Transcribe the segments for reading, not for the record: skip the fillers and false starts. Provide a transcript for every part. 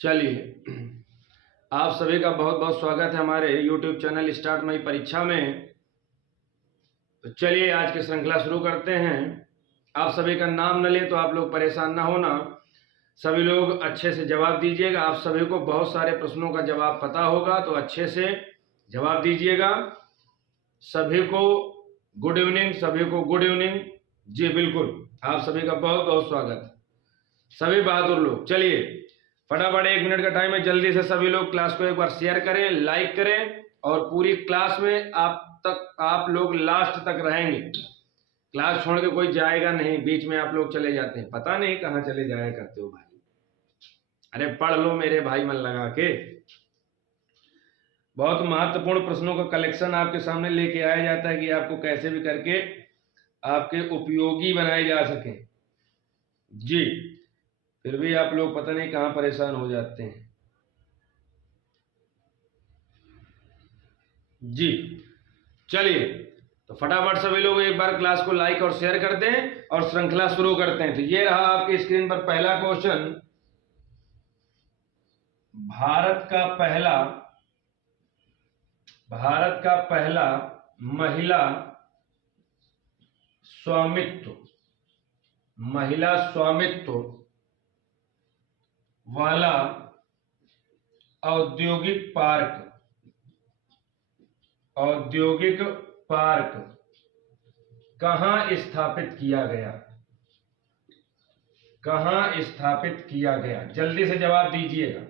चलिए, आप सभी का बहुत बहुत स्वागत है हमारे YouTube चैनल स्टार्ट माई परीक्षा में। तो चलिए आज की श्रृंखला शुरू करते हैं। आप सभी का नाम न ले तो आप लोग परेशान ना होना, सभी लोग अच्छे से जवाब दीजिएगा। आप सभी को बहुत सारे प्रश्नों का जवाब पता होगा तो अच्छे से जवाब दीजिएगा। सभी को गुड इवनिंग, सभी को गुड इवनिंग। जी बिल्कुल, आप सभी का बहुत बहुत स्वागत है, सभी बहादुर लोग। चलिए फटाफट 1 मिनट का टाइम है, जल्दी से सभी लोग क्लास को एक बार शेयर करें, लाइक करें और पूरी क्लास में आप लोग लास्ट तक रहेंगे। क्लास छोड़ के कोई जाएगा नहीं, बीच में आप लोग चले जाते हैं, पता नहीं कहाँ चले जाया करते हो भाई। अरे पढ़ लो मेरे भाई मन लगा के। बहुत महत्वपूर्ण प्रश्नों का कलेक्शन आपके सामने लेके आया जाता है कि आपको कैसे भी करके आपके उपयोगी बनाए जा सके। जी फिर भी आप लोग पता नहीं कहां परेशान हो जाते हैं। जी चलिए तो फटाफट सभी लोग एक बार क्लास को लाइक और शेयर कर दें और श्रृंखला शुरू करते हैं। तो ये रहा आपके स्क्रीन पर पहला क्वेश्चन। भारत का पहला महिला स्वामित्व वाला औद्योगिक पार्क कहां स्थापित किया गया? जल्दी से जवाब दीजिएगा।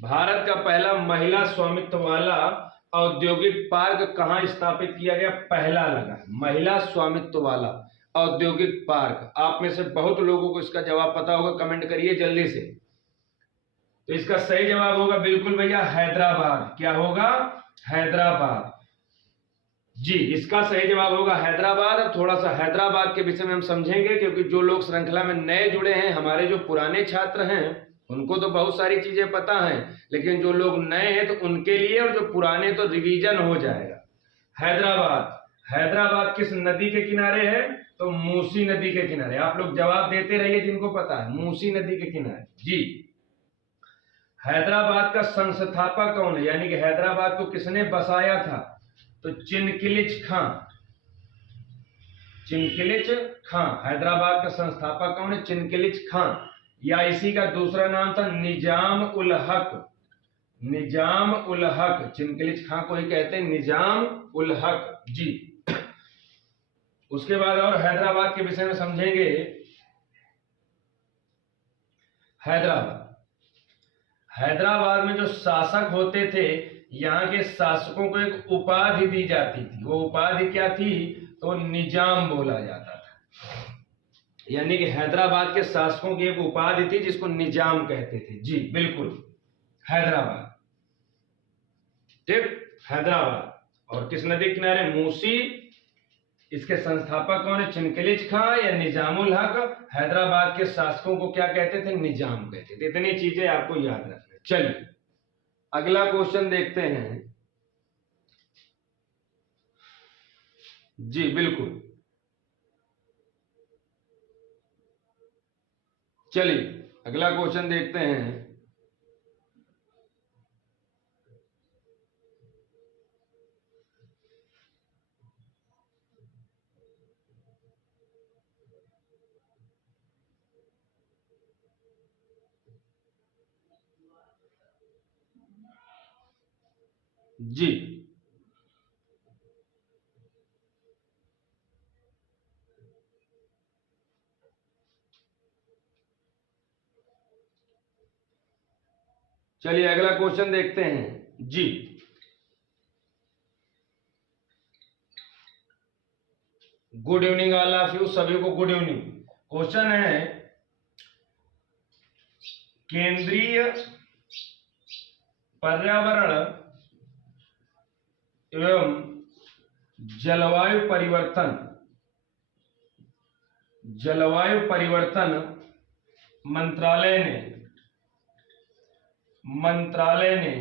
भारत का पहला महिला स्वामित्व वाला औद्योगिक पार्क कहां स्थापित किया गया? पहला लगा, महिला स्वामित्व वाला औद्योगिक पार्क। आप में से बहुत लोगों को इसका जवाब पता होगा, कमेंट करिए जल्दी से। तो इसका सही जवाब होगा बिल्कुल भैया हैदराबाद। क्या होगा? हैदराबाद। जी इसका सही जवाब होगा हैदराबाद। अब थोड़ा सा हैदराबाद के विषय में हम समझेंगे, क्योंकि जो लोग श्रृंखला में नए जुड़े हैं, हमारे जो पुराने छात्र हैं उनको तो बहुत सारी चीजें पता हैं, लेकिन जो लोग नए हैं तो उनके लिए, और जो पुराने तो रिवीजन हो जाएगा। हैदराबाद किस नदी के किनारे है? तो मूसी नदी के किनारे। आप लोग जवाब देते रहिए जिनको पता है, मूसी नदी के किनारे। जी हैदराबाद का संस्थापक कौन है, यानी कि हैदराबाद को किसने बसाया था? तो चिनकिलिच खां। हैदराबाद का संस्थापक कौन है? चिनकिलिच खां, या इसी का दूसरा नाम था निजाम उल हक। चिनकिलिच खां को ही कहते हैं निजाम उल हक। जी उसके बाद और हैदराबाद के विषय में समझेंगे। हैदराबाद में जो शासक होते थे, यहाँ के शासकों को एक उपाधि दी जाती थी। वो उपाधि क्या थी? तो निजाम बोला जाता था। यानी कि हैदराबाद के शासकों की एक उपाधि थी जिसको निजाम कहते थे। जी बिल्कुल हैदराबाद। ठीक, हैदराबाद। और किस नदी किनारे? मूसी। इसके संस्थापक कौन है? चिनकिलिच खां या निजामुल हक। हैदराबाद के शासकों को क्या कहते थे? निजाम कहते थे। इतनी चीजें आपको याद रखना। चलिए अगला क्वेश्चन देखते हैं। जी बिल्कुल, चलिए अगला क्वेश्चन देखते हैं। जी चलिए अगला क्वेश्चन देखते हैं। जी good evening all of you, सभी को गुड इवनिंग। क्वेश्चन है केंद्रीय पर्यावरण एवं जलवायु परिवर्तन मंत्रालय ने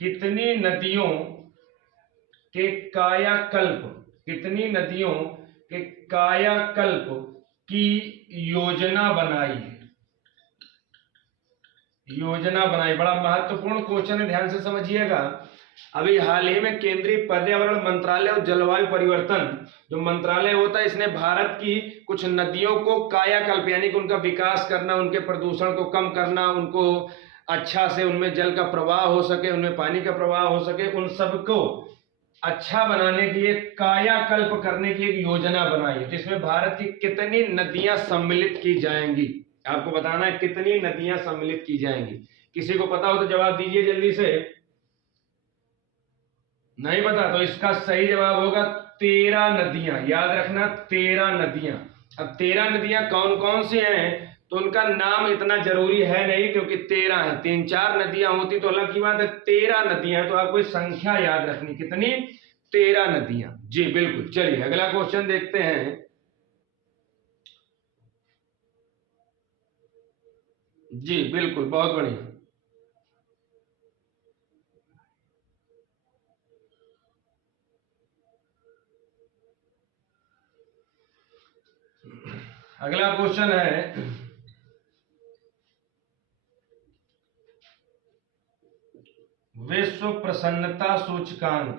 कितनी नदियों कि कायाकल्प की योजना बनाई है। योजना बनाई, बड़ा महत्वपूर्ण क्वेश्चन है, ध्यान से समझिएगा। अभी हाल ही में केंद्रीय पर्यावरण मंत्रालय और जलवायु परिवर्तन जो मंत्रालय होता है, इसने भारत की कुछ नदियों को कायाकल्प यानी कि उनका विकास करना, उनके प्रदूषण को कम करना, उनको अच्छा से उनमें जल का प्रवाह हो सके, उनमें पानी का प्रवाह हो सके, उन सबको अच्छा बनाने के लिए कायाकल्प करने की एक योजना बनाई है। जिसमें भारत की कितनी नदियां सम्मिलित की जाएंगी, आपको बताना है कितनी नदियां सम्मिलित की जाएंगी। किसी को पता हो तो जवाब दीजिए जल्दी से। नहीं पता तो इसका सही जवाब होगा 13 नदियां। याद रखना 13 नदियां। अब 13 नदियां कौन कौन सी हैं तो उनका नाम इतना जरूरी है नहीं, क्योंकि 13 है। 3-4 नदियां होती तो अलग की बात है, 13 नदियां हैं तो आपको संख्या याद रखनी, कितनी? 13 नदियां। जी बिल्कुल। चलिए अगला क्वेश्चन देखते हैं। जी बिल्कुल, बहुत बढ़िया। अगला क्वेश्चन है, विश्व प्रसन्नता सूचकांक।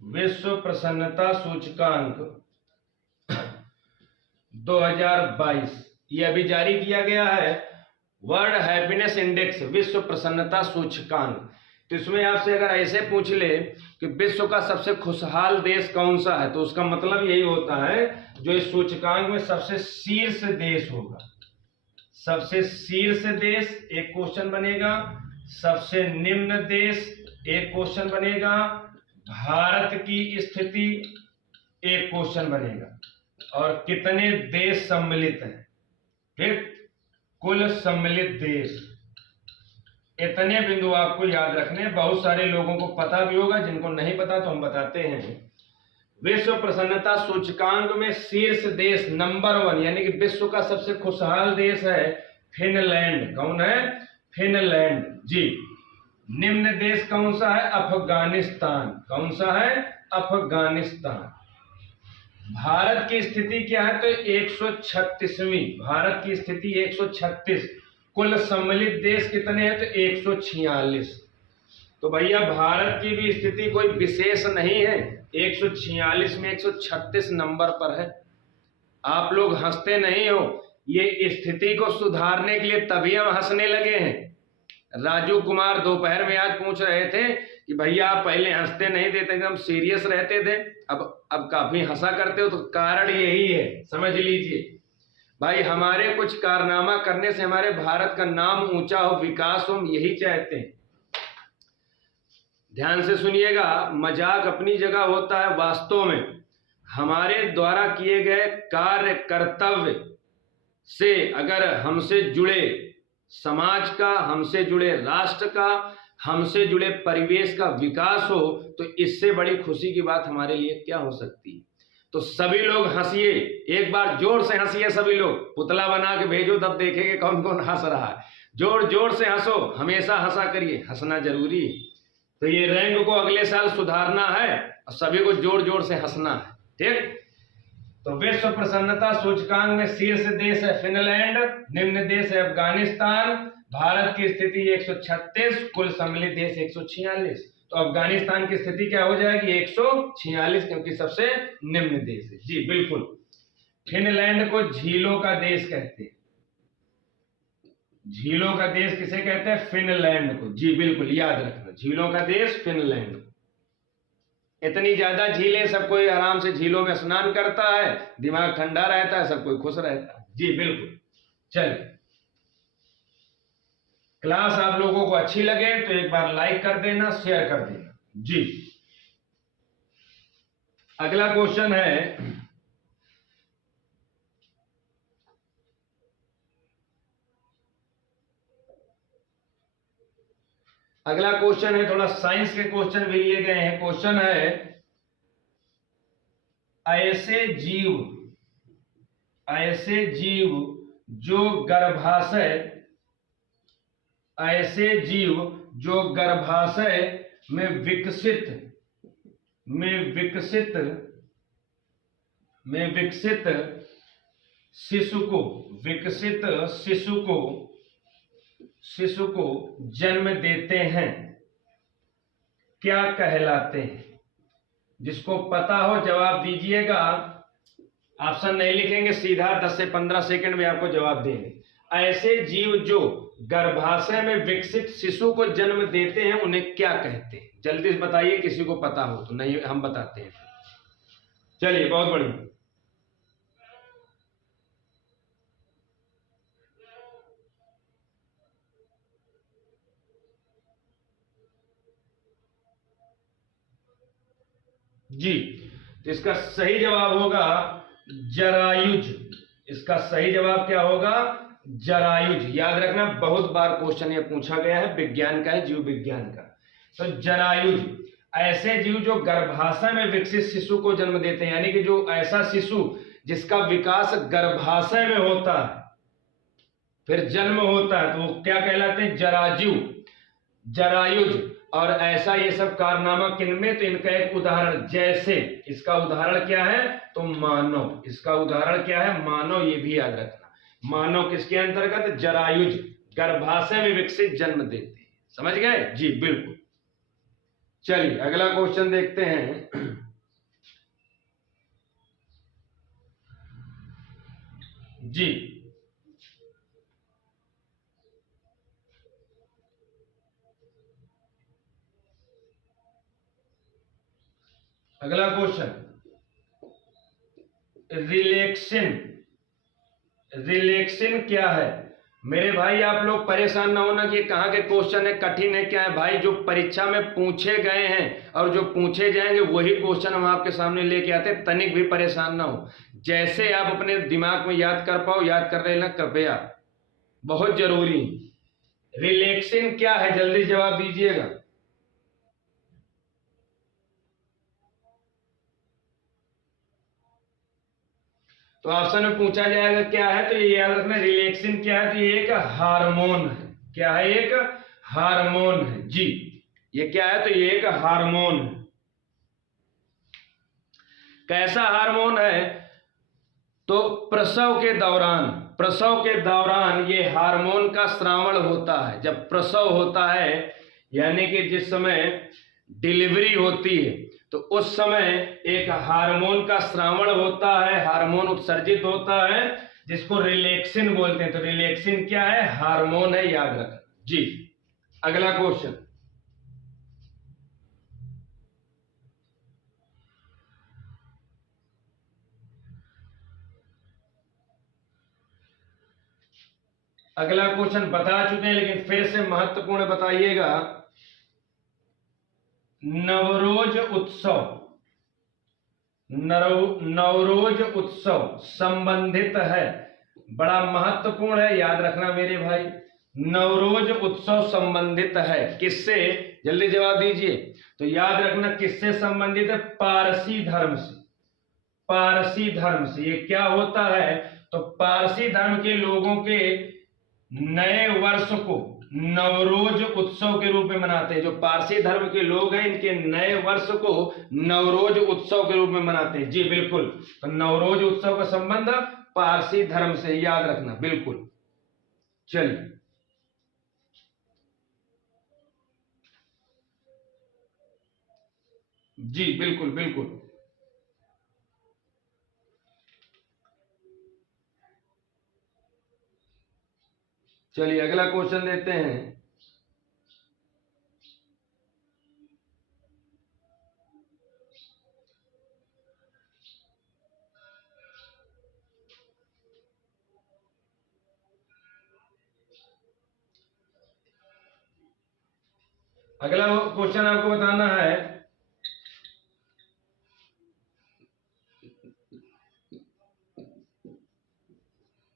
विश्व प्रसन्नता सूचकांक 2022 ये अभी जारी किया गया है। वर्ल्ड हैप्पीनेस इंडेक्स, विश्व प्रसन्नता सूचकांक। तो इसमें आपसे अगर ऐसे पूछ ले कि विश्व का सबसे खुशहाल देश कौन सा है, तो उसका मतलब यही होता है जो इस सूचकांक में सबसे शीर्ष देश होगा। सबसे शीर्ष देश एक क्वेश्चन बनेगा, सबसे निम्न देश एक क्वेश्चन बनेगा, भारत की स्थिति एक क्वेश्चन बनेगा, और कितने देश सम्मिलित हैं, ठीक, कुल सम्मिलित देश। इतने बिंदु आपको याद रखने। बहुत सारे लोगों को पता भी होगा, जिनको नहीं पता तो हम बताते हैं। विश्व प्रसन्नता सूचकांक में शीर्ष देश नंबर 1 यानी कि विश्व का सबसे खुशहाल देश है फिनलैंड। कौन है? फिनलैंड। जी। निम्न देश कौन सा है? अफगानिस्तान। कौन सा है? अफगानिस्तान। भारत की स्थिति क्या है? तो 136वीं। भारत की स्थिति 136। कुल सम्मिलित देश कितने हैं? तो 146। तो भैया भारत की भी स्थिति कोई विशेष नहीं है, 146 में 136 नंबर पर है। आप लोग हंसते नहीं हो, ये स्थिति को सुधारने के लिए तभी हम हंसने लगे हैं। राजू कुमार दोपहर में आज पूछ रहे थे कि भैया आप पहले हंसते नहीं थे, एकदम सीरियस रहते थे, अब काफी हंसा करते हो। तो कारण यही है, समझ लीजिए भाई, हमारे कुछ कारनामा करने से हमारे भारत का नाम ऊंचा हो, विकास हो, हम यही चाहते हैं। ध्यान से सुनिएगा, मजाक अपनी जगह होता है, वास्तव में हमारे द्वारा किए गए कार्य कर्तव्य से अगर हमसे जुड़े समाज का, हमसे जुड़े राष्ट्र का, हमसे जुड़े परिवेश का विकास हो, तो इससे बड़ी खुशी की बात हमारे लिए क्या हो सकती है। तो सभी लोग हंसिए, एक बार जोर से हंसिए सभी लोग, पुतला बना के भेजो तब देखेंगे कौन कौन हंस रहा है। जोर जोर से हंसो, हमेशा हंसा करिए, हंसना जरूरी है। तो ये रैंक को अगले साल सुधारना है और सभी को जोर जोर से हंसना है, ठीक। तो विश्व प्रसन्नता सूचकांक में शीर्ष देश है फिनलैंड, निम्न देश है अफगानिस्तान, भारत की स्थिति 136, कुल सम्मिलित देश 146। तो अफगानिस्तान की स्थिति क्या हो जाएगी? 146, क्योंकि सबसे निम्न देश है। जी बिल्कुल। फिनलैंड को झीलों का देश कहते हैं। झीलों का देश किसे कहते हैं? फिनलैंड को। जी बिल्कुल, याद रखना, झीलों का देश फिनलैंड। इतनी ज्यादा झीलें, सब कोई आराम से झीलों में स्नान करता है, दिमाग ठंडा रहता है, सब कोई खुश रहता है। जी बिल्कुल। चलिए, क्लास आप लोगों को अच्छी लगे तो एक बार लाइक कर देना, शेयर कर देना। जी। अगला क्वेश्चन है, अगला क्वेश्चन है, थोड़ा साइंस के क्वेश्चन भी लिए गए हैं। क्वेश्चन है, ऐसे जीव जो गर्भाशय, ऐसे जीव जो गर्भाशय में विकसित में विकसित शिशु को जन्म देते हैं क्या कहलाते हैं? जिसको पता हो जवाब दीजिएगा। ऑप्शन नहीं लिखेंगे, सीधा 10 से 15 सेकंड में आपको जवाब देंगे। ऐसे जीव जो गर्भाशय में विकसित शिशु को जन्म देते हैं उन्हें क्या कहते हैं? जल्दी से बताइए, किसी को पता हो तो। नहीं, हम बताते हैं। चलिए, बहुत बढ़िया। जी, तो इसका सही जवाब होगा जरायुज। इसका सही जवाब क्या होगा? जरायुज। याद रखना, बहुत बार क्वेश्चन ये पूछा गया है, विज्ञान का है, जीव विज्ञान का। तो जरायुज ऐसे जीव जो गर्भाशय में विकसित शिशु को जन्म देते हैं, यानी कि जो ऐसा शिशु जिसका विकास गर्भाशय में होता है, फिर जन्म होता है, तो वो क्या कहलाते हैं? जरायुज। और ऐसा ये सब कारनामा किनमें? तो इनका एक उदाहरण, जैसे इसका उदाहरण क्या है? तो मानव। इसका उदाहरण क्या है? मानव। ये भी याद रखना, मानव किसके अंतर्गत? जरायुज, गर्भाशय में विकसित जन्म देते हैं। समझ गए? जी बिल्कुल। चलिए अगला क्वेश्चन देखते हैं। जी, अगला क्वेश्चन, रिलेक्शन क्या है? मेरे भाई आप लोग परेशान ना होना कि कहाँ के क्वेश्चन है, कठिन है, क्या है। भाई जो परीक्षा में पूछे गए हैं और जो पूछे जाएंगे वही क्वेश्चन हम आपके सामने लेके आते हैं। तनिक भी परेशान ना हो, जैसे आप अपने दिमाग में याद कर पाओ याद कर लेना कृपया, बहुत जरूरी। रिलेक्शन क्या है? जल्दी जवाब दीजिएगा। तो ऑप्शन में पूछा जाएगा क्या है, तो ये याद रखना, रिलैक्सिन क्या है? तो ये एक हार्मोन है। क्या है? एक हार्मोन है। जी, ये क्या है? तो ये एक हार्मोन है। कैसा हार्मोन है? तो प्रसव के दौरान ये हार्मोन का स्रावण होता है। जब प्रसव होता है, यानी कि जिस समय डिलीवरी होती है, तो उस समय एक हार्मोन का स्रावण होता है, हार्मोन उत्सर्जित होता है, जिसको रिलैक्सिन बोलते हैं। तो रिलैक्सिन क्या है? हार्मोन है, याद रखना। जी, अगला क्वेश्चन, बता चुके हैं लेकिन फिर से महत्वपूर्ण बताइएगा। नवरोज उत्सव संबंधित है, बड़ा महत्वपूर्ण है, याद रखना मेरे भाई। नवरोज उत्सव संबंधित है किससे? जल्दी जवाब दीजिए। तो याद रखना किससे संबंधित है? पारसी धर्म से। पारसी धर्म से। ये क्या होता है? तो पारसी धर्म के लोगों के नए वर्ष को नवरोज उत्सव के रूप में मनाते हैं। जो पारसी धर्म के लोग हैं, इनके नए वर्ष को नवरोज उत्सव के रूप में मनाते हैं। जी बिल्कुल। तो नवरोज उत्सव का संबंध पारसी धर्म से, याद रखना बिल्कुल। चलिए, जी बिल्कुल बिल्कुल। चलिए अगला क्वेश्चन देते हैं। अगला क्वेश्चन आपको बताना है,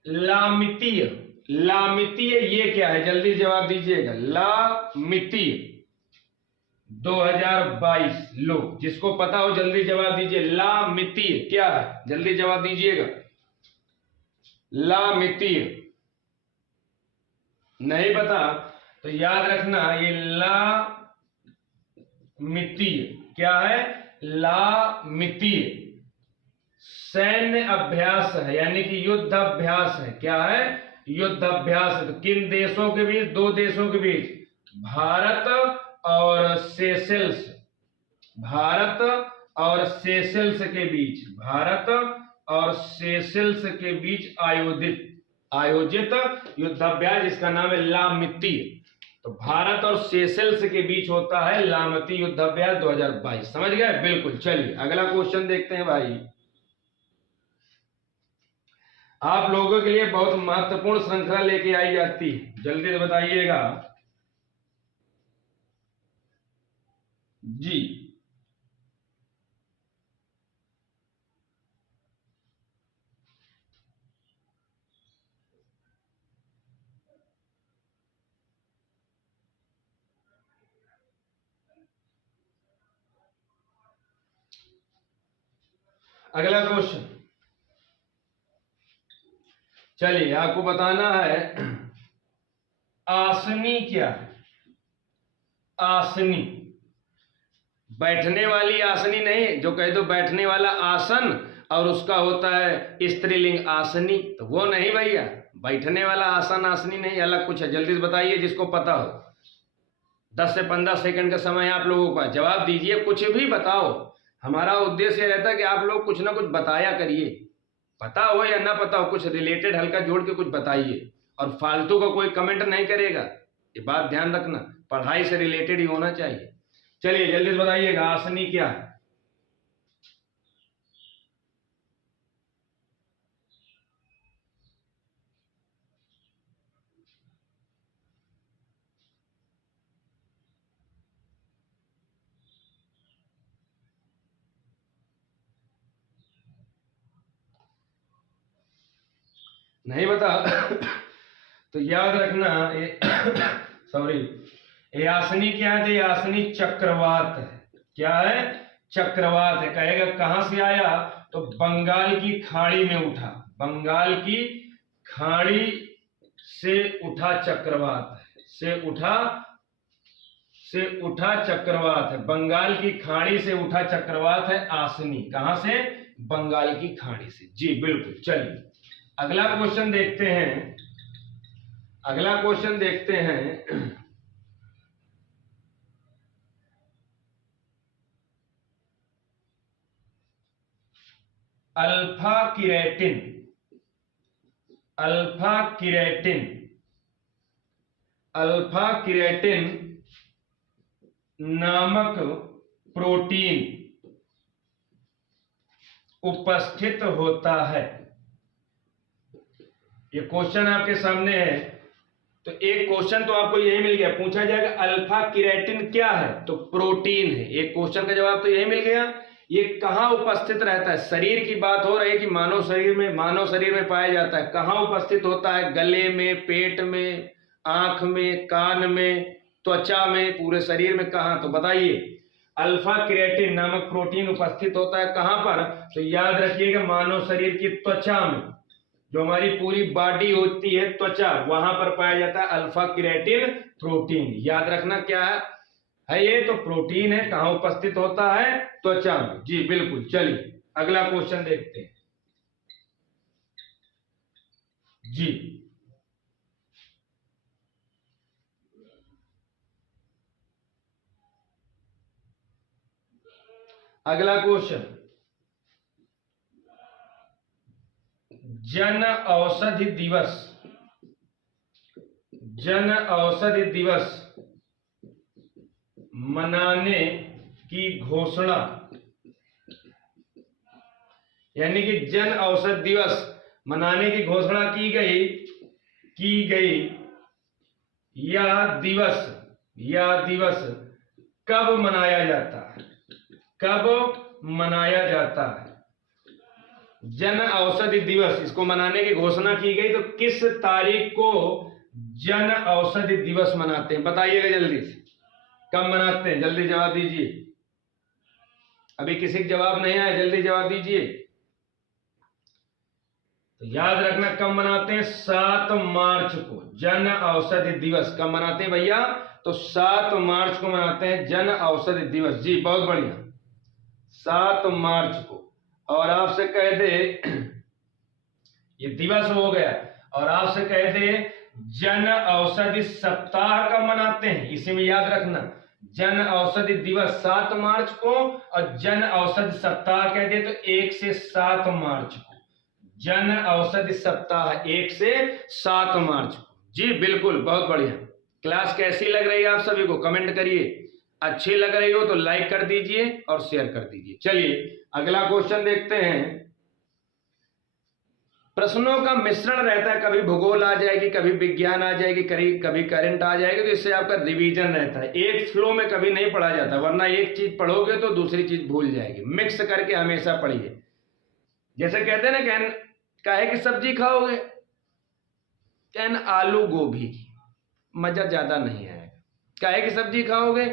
लामितीय। लामितीय ये क्या है? जल्दी जवाब दीजिएगा। लामितीय 2022। लो, जिसको पता हो जल्दी जवाब दीजिए। लामितीय क्या है? जल्दी जवाब दीजिएगा। लामितीय नहीं पता तो याद रखना, ये लामितीय क्या है? लामितीय सैन्य अभ्यास है, यानी कि युद्ध अभ्यास है। क्या है? युद्ध अभ्यास है। तो किन देशों के बीच? दो देशों के बीच, भारत और सेशेल्स। भारत और सेशेल्स के बीच, भारत और सेशेल्स के बीच आयोजित युद्धाभ्यास, जिसका नाम है लामिती। तो भारत और सेशेल्स के बीच होता है लामिती युद्धाभ्यास 2022। समझ गए? बिल्कुल। चलिए अगला क्वेश्चन देखते हैं भाई। आप लोगों के लिए बहुत महत्वपूर्ण श्रृंखला लेके आई जाती है, जल्दी से बताइएगा जी। अगला क्वेश्चन, चलिए आपको बताना है आसनी क्या है। आसनी, बैठने वाली आसनी नहीं, जो कह दो बैठने वाला आसन और उसका होता है स्त्रीलिंग आसनी, तो वो नहीं भैया। बैठने वाला आसन आसनी नहीं, अलग कुछ है। जल्दी से बताइए जिसको पता हो। 10 से 15 सेकंड का समय आप लोगों का, जवाब दीजिए, कुछ भी बताओ। हमारा उद्देश्य रहता है कि आप लोग कुछ ना कुछ बताया करिए, पता हो या ना पता हो, कुछ रिलेटेड हल्का जोड़ के कुछ बताइए, और फालतू का कोई कमेंट नहीं करेगा। ये बात ध्यान रखना, पढ़ाई से रिलेटेड ही होना चाहिए। चलिए जल्दी से बताइएगा आसनी क्या है। नहीं बता तो याद रखना ये सॉरी, ये आसनी क्या है? ये आसनी चक्रवात है। क्या है? चक्रवात है। कहेगा कहां से आया? तो बंगाल की खाड़ी में उठा, बंगाल की खाड़ी से उठा चक्रवात है, से उठा चक्रवात है। बंगाल की खाड़ी से उठा चक्रवात है आसनी। कहां से? बंगाल की खाड़ी से। जी बिल्कुल। चलिए अगला क्वेश्चन देखते हैं। अगला क्वेश्चन देखते हैं। Alpha keratin, alpha keratin, alpha keratin नामक प्रोटीन उपस्थित होता है। ये क्वेश्चन आपके सामने है। तो एक क्वेश्चन तो आपको यही मिल गया, पूछा जाएगा अल्फा किरेटिन क्या है? तो प्रोटीन है। एक क्वेश्चन का जवाब तो यही मिल गया। ये कहाँ उपस्थित रहता है? शरीर की बात हो रही है कि मानव शरीर में पाया जाता है। कहाँ उपस्थित होता है? गले में, पेट में, आंख में, कान में, त्वचा में, पूरे शरीर में, कहाँ? तो बताइए। अल्फा किरेटिन नामक प्रोटीन उपस्थित होता है कहां पर? तो याद रखिएगा मानव शरीर की त्वचा में, जो हमारी पूरी बॉडी होती है त्वचा, वहां पर पाया जाता है अल्फा किरेटिन प्रोटीन। याद रखना क्या है ये? तो प्रोटीन है। कहां उपस्थित होता है? त्वचा में। जी बिल्कुल। चलिए अगला क्वेश्चन देखते हैं जी। अगला क्वेश्चन, जन औषधि दिवस, जन औषधि दिवस मनाने की घोषणा, यानी कि जन औषधि दिवस मनाने की घोषणा की गई। यह दिवस कब मनाया जाता है? कब मनाया जाता है? जन औषधि दिवस, इसको मनाने की घोषणा की गई, तो किस तारीख को जन औषधि दिवस मनाते हैं? बताइएगा जल्दी से, कब मनाते हैं? जल्दी जवाब दीजिए। अभी किसी का जवाब नहीं आया, जल्दी जवाब दीजिए। तो याद रखना कब मनाते हैं? 7 मार्च को जन औषधि दिवस। कब मनाते हैं भैया? तो 7 मार्च को मनाते हैं जन औषधि दिवस। जी बहुत बढ़िया, 7 मार्च को। और आपसे कह दे ये दिवस हो गया, और आपसे कह दे जन औषधि सप्ताह कब मनाते हैं, इसी में याद रखना, जन औषधि दिवस 7 मार्च को, और जन औषधि सप्ताह कह दे तो 1 से 7 मार्च को, जन औषधि सप्ताह 1 से 7 मार्च को। जी बिल्कुल, बहुत बढ़िया। क्लास कैसी लग रही है आप सभी को, कमेंट करिए। अच्छी लग रही हो तो लाइक कर दीजिए और शेयर कर दीजिए। चलिए अगला क्वेश्चन देखते हैं। प्रश्नों का मिश्रण रहता है, कभी भूगोल आ जाएगी, कभी विज्ञान आ जाएगी, कभी करंट आ जाएगी, तो इससे आपका रिवीजन रहता है। एक फ्लो में कभी नहीं पढ़ा जाता, वरना एक चीज पढ़ोगे तो दूसरी चीज भूल जाएगी। मिक्स करके हमेशा पढ़िए। जैसे कहते हैं ना, काहे की सब्जी खाओगे, कहन आलू गोभी की, मजा ज्यादा नहीं आएगा। काहे की सब्जी खाओगे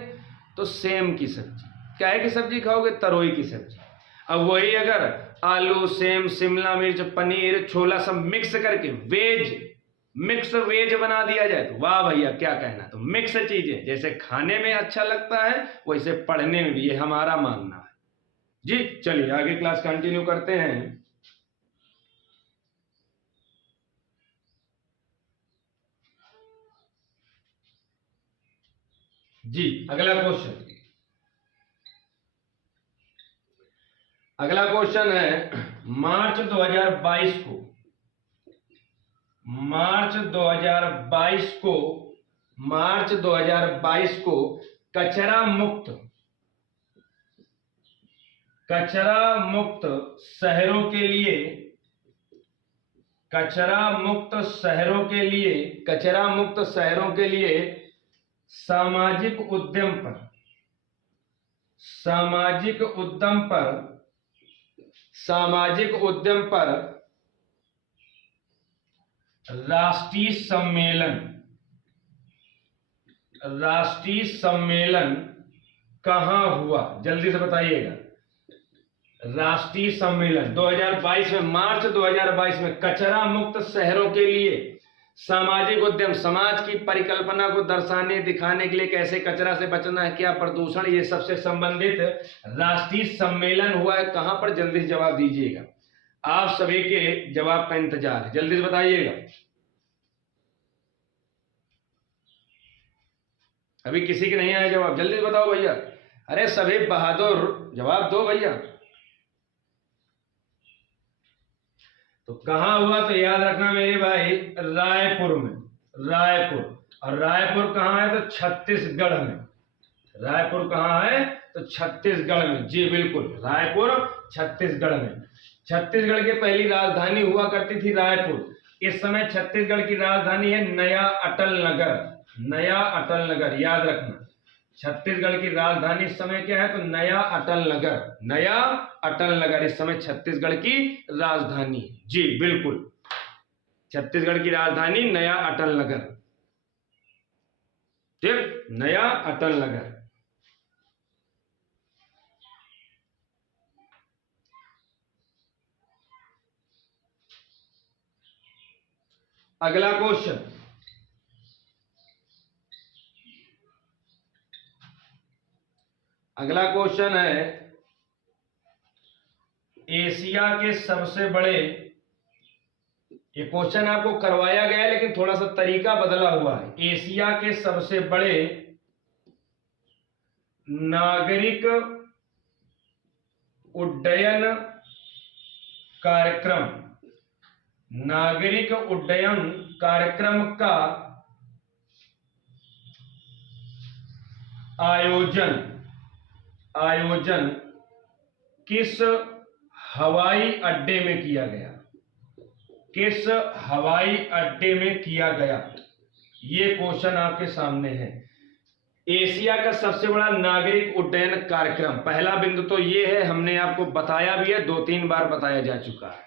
तो सेम की सब्जी, काहे की सब्जी खाओगे, तरोई की सब्जी। अब वही अगर आलू, सेम, शिमला मिर्च, पनीर, छोला सब मिक्स करके मिक्स वेज बना दिया जाए तो वाह भैया क्या कहना। तो मिक्स चीजें जैसे खाने में अच्छा लगता है वैसे पढ़ने में भी, ये हमारा मानना है। जी चलिए आगे क्लास कंटिन्यू करते हैं। जी अगला क्वेश्चन है, मार्च 2022 को कचरा मुक्त शहरों के लिए सामाजिक उद्यम पर राष्ट्रीय सम्मेलन कहां हुआ, जल्दी से बताइएगा। राष्ट्रीय सम्मेलन 2022 में, मार्च 2022 में कचरा मुक्त शहरों के लिए सामाजिक उद्यम, समाज की परिकल्पना को दर्शाने दिखाने के लिए कैसे कचरा से बचना है, क्या प्रदूषण, ये सबसे संबंधित राष्ट्रीय सम्मेलन हुआ है। कहां पर, जल्दी से जवाब दीजिएगा। आप सभी के जवाब का इंतजार है, जल्दी से बताइएगा। अभी किसी के नहीं आया जवाब, जल्दी से बताओ भैया। अरे सभी बहादुर जवाब दो भैया। तो कहां हुआ, तो याद रखना मेरे भाई, रायपुर में। और रायपुर कहां है, तो छत्तीसगढ़ में। रायपुर कहां है, तो छत्तीसगढ़ में। जी बिल्कुल, रायपुर छत्तीसगढ़ में। छत्तीसगढ़ की पहली राजधानी हुआ करती थी रायपुर। इस समय छत्तीसगढ़ की राजधानी है नया अटल नगर, याद रखना। छत्तीसगढ़ की राजधानी इस समय क्या है, तो नया अटल नगर इस समय छत्तीसगढ़ की राजधानी। जी बिल्कुल, छत्तीसगढ़ की राजधानी नया अटल नगर। ठीक, नया अटल नगर। अगला क्वेश्चन है, एशिया के सबसे बड़े, ये क्वेश्चन आपको करवाया गया है लेकिन थोड़ा सा तरीका बदला हुआ है। एशिया के सबसे बड़े नागरिक उड्डयन कार्यक्रम का आयोजन किस हवाई अड्डे में किया गया, ये क्वेश्चन आपके सामने है। एशिया का सबसे बड़ा नागरिक उड्डयन कार्यक्रम, पहला बिंदु तो ये है, हमने आपको बताया भी है, 2-3 बार बताया जा चुका है।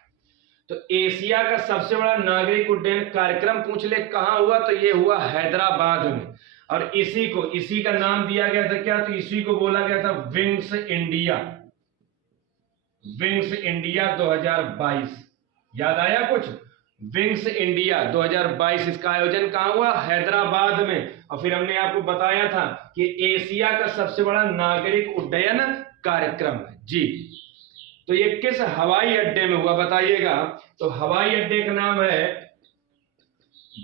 तो एशिया का सबसे बड़ा नागरिक उड्डयन कार्यक्रम पूछ ले कहां हुआ, तो ये हुआ हैदराबाद में। और इसी का नाम दिया गया था क्या, तो इसी को बोला गया था विंग्स इंडिया 2022। याद आया कुछ, विंग्स इंडिया 2022, इसका आयोजन कहां हुआ, हैदराबाद में। और फिर हमने आपको बताया था कि एशिया का सबसे बड़ा नागरिक उड्डयन कार्यक्रम है। जी तो ये किस हवाई अड्डे में हुआ बताइएगा? तो हवाई अड्डे का नाम है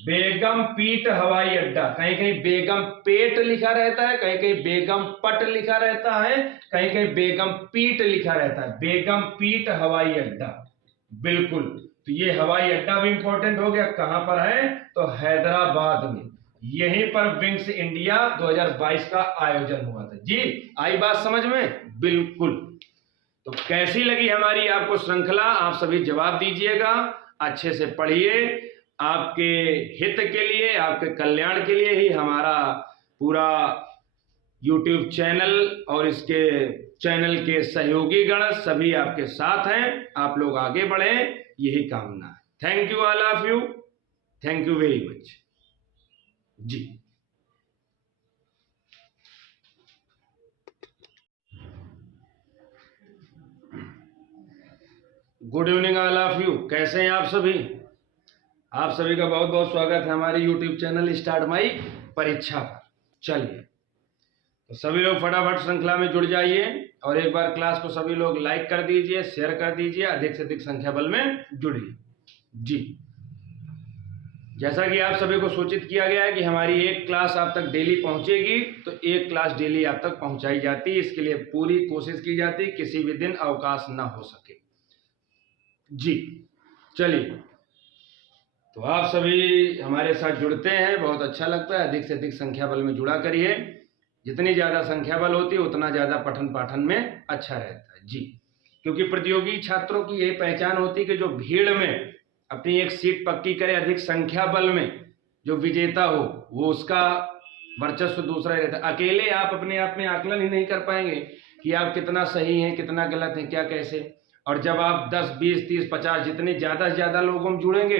बेगम पीट हवाई अड्डा। कहीं कहीं बेगम पेट लिखा रहता है, कहीं कहीं बेगम पट लिखा रहता है, कहीं कहीं बेगम पीट लिखा रहता है। बेगम पीट हवाई अड्डा, बिल्कुल। तो ये हवाई अड्डा भी इंपॉर्टेंट हो गया। कहां पर है? तो हैदराबाद में। यहीं पर विंग्स इंडिया 2022 का आयोजन हुआ था। जी आई बात समझ में? बिल्कुल। तो कैसी लगी हमारी आपको श्रृंखला? आप सभी जवाब दीजिएगा, अच्छे से पढ़िए। आपके हित के लिए, आपके कल्याण के लिए ही हमारा पूरा YouTube चैनल और इसके चैनल के सहयोगी गण सभी आपके साथ हैं। आप लोग आगे बढ़ें, यही कामना है। Thank you all of you, thank you very much जी। Good evening all of you. कैसे हैं आप सभी? आप सभी का बहुत बहुत स्वागत है हमारे YouTube चैनल स्टार्ट माई परीक्षा पर। चलिए, तो सभी लोग फटाफट श्रृंखला में जुड़ जाइए और एक बार क्लास को सभी लोग लाइक कर दीजिए, शेयर कर दीजिए, अधिक से अधिक संख्या बल में जुड़िए जी। जैसा कि आप सभी को सूचित किया गया है कि हमारी एक क्लास आप तक डेली पहुंचेगी, तो एक क्लास डेली आप तक पहुंचाई जाती है। इसके लिए पूरी कोशिश की जाती है, किसी भी दिन अवकाश ना हो सके जी। चलिए, तो आप सभी हमारे साथ जुड़ते हैं, बहुत अच्छा लगता है। अधिक से अधिक संख्या बल में जुड़ा करिए। जितनी ज़्यादा संख्या बल होती है उतना ज़्यादा पठन पाठन में अच्छा रहता है जी। क्योंकि प्रतियोगी छात्रों की यही पहचान होती है कि जो भीड़ में अपनी एक सीट पक्की करे, अधिक संख्या बल में जो विजेता हो वो उसका वर्चस्व दूसरा ही रहता है। अकेले आप अपने आप में आकलन ही नहीं कर पाएंगे कि आप कितना सही हैं, कितना गलत हैं, क्या कैसे। और जब आप 10, 20, 30, 50 जितने ज़्यादा से ज़्यादा लोग हम जुड़ेंगे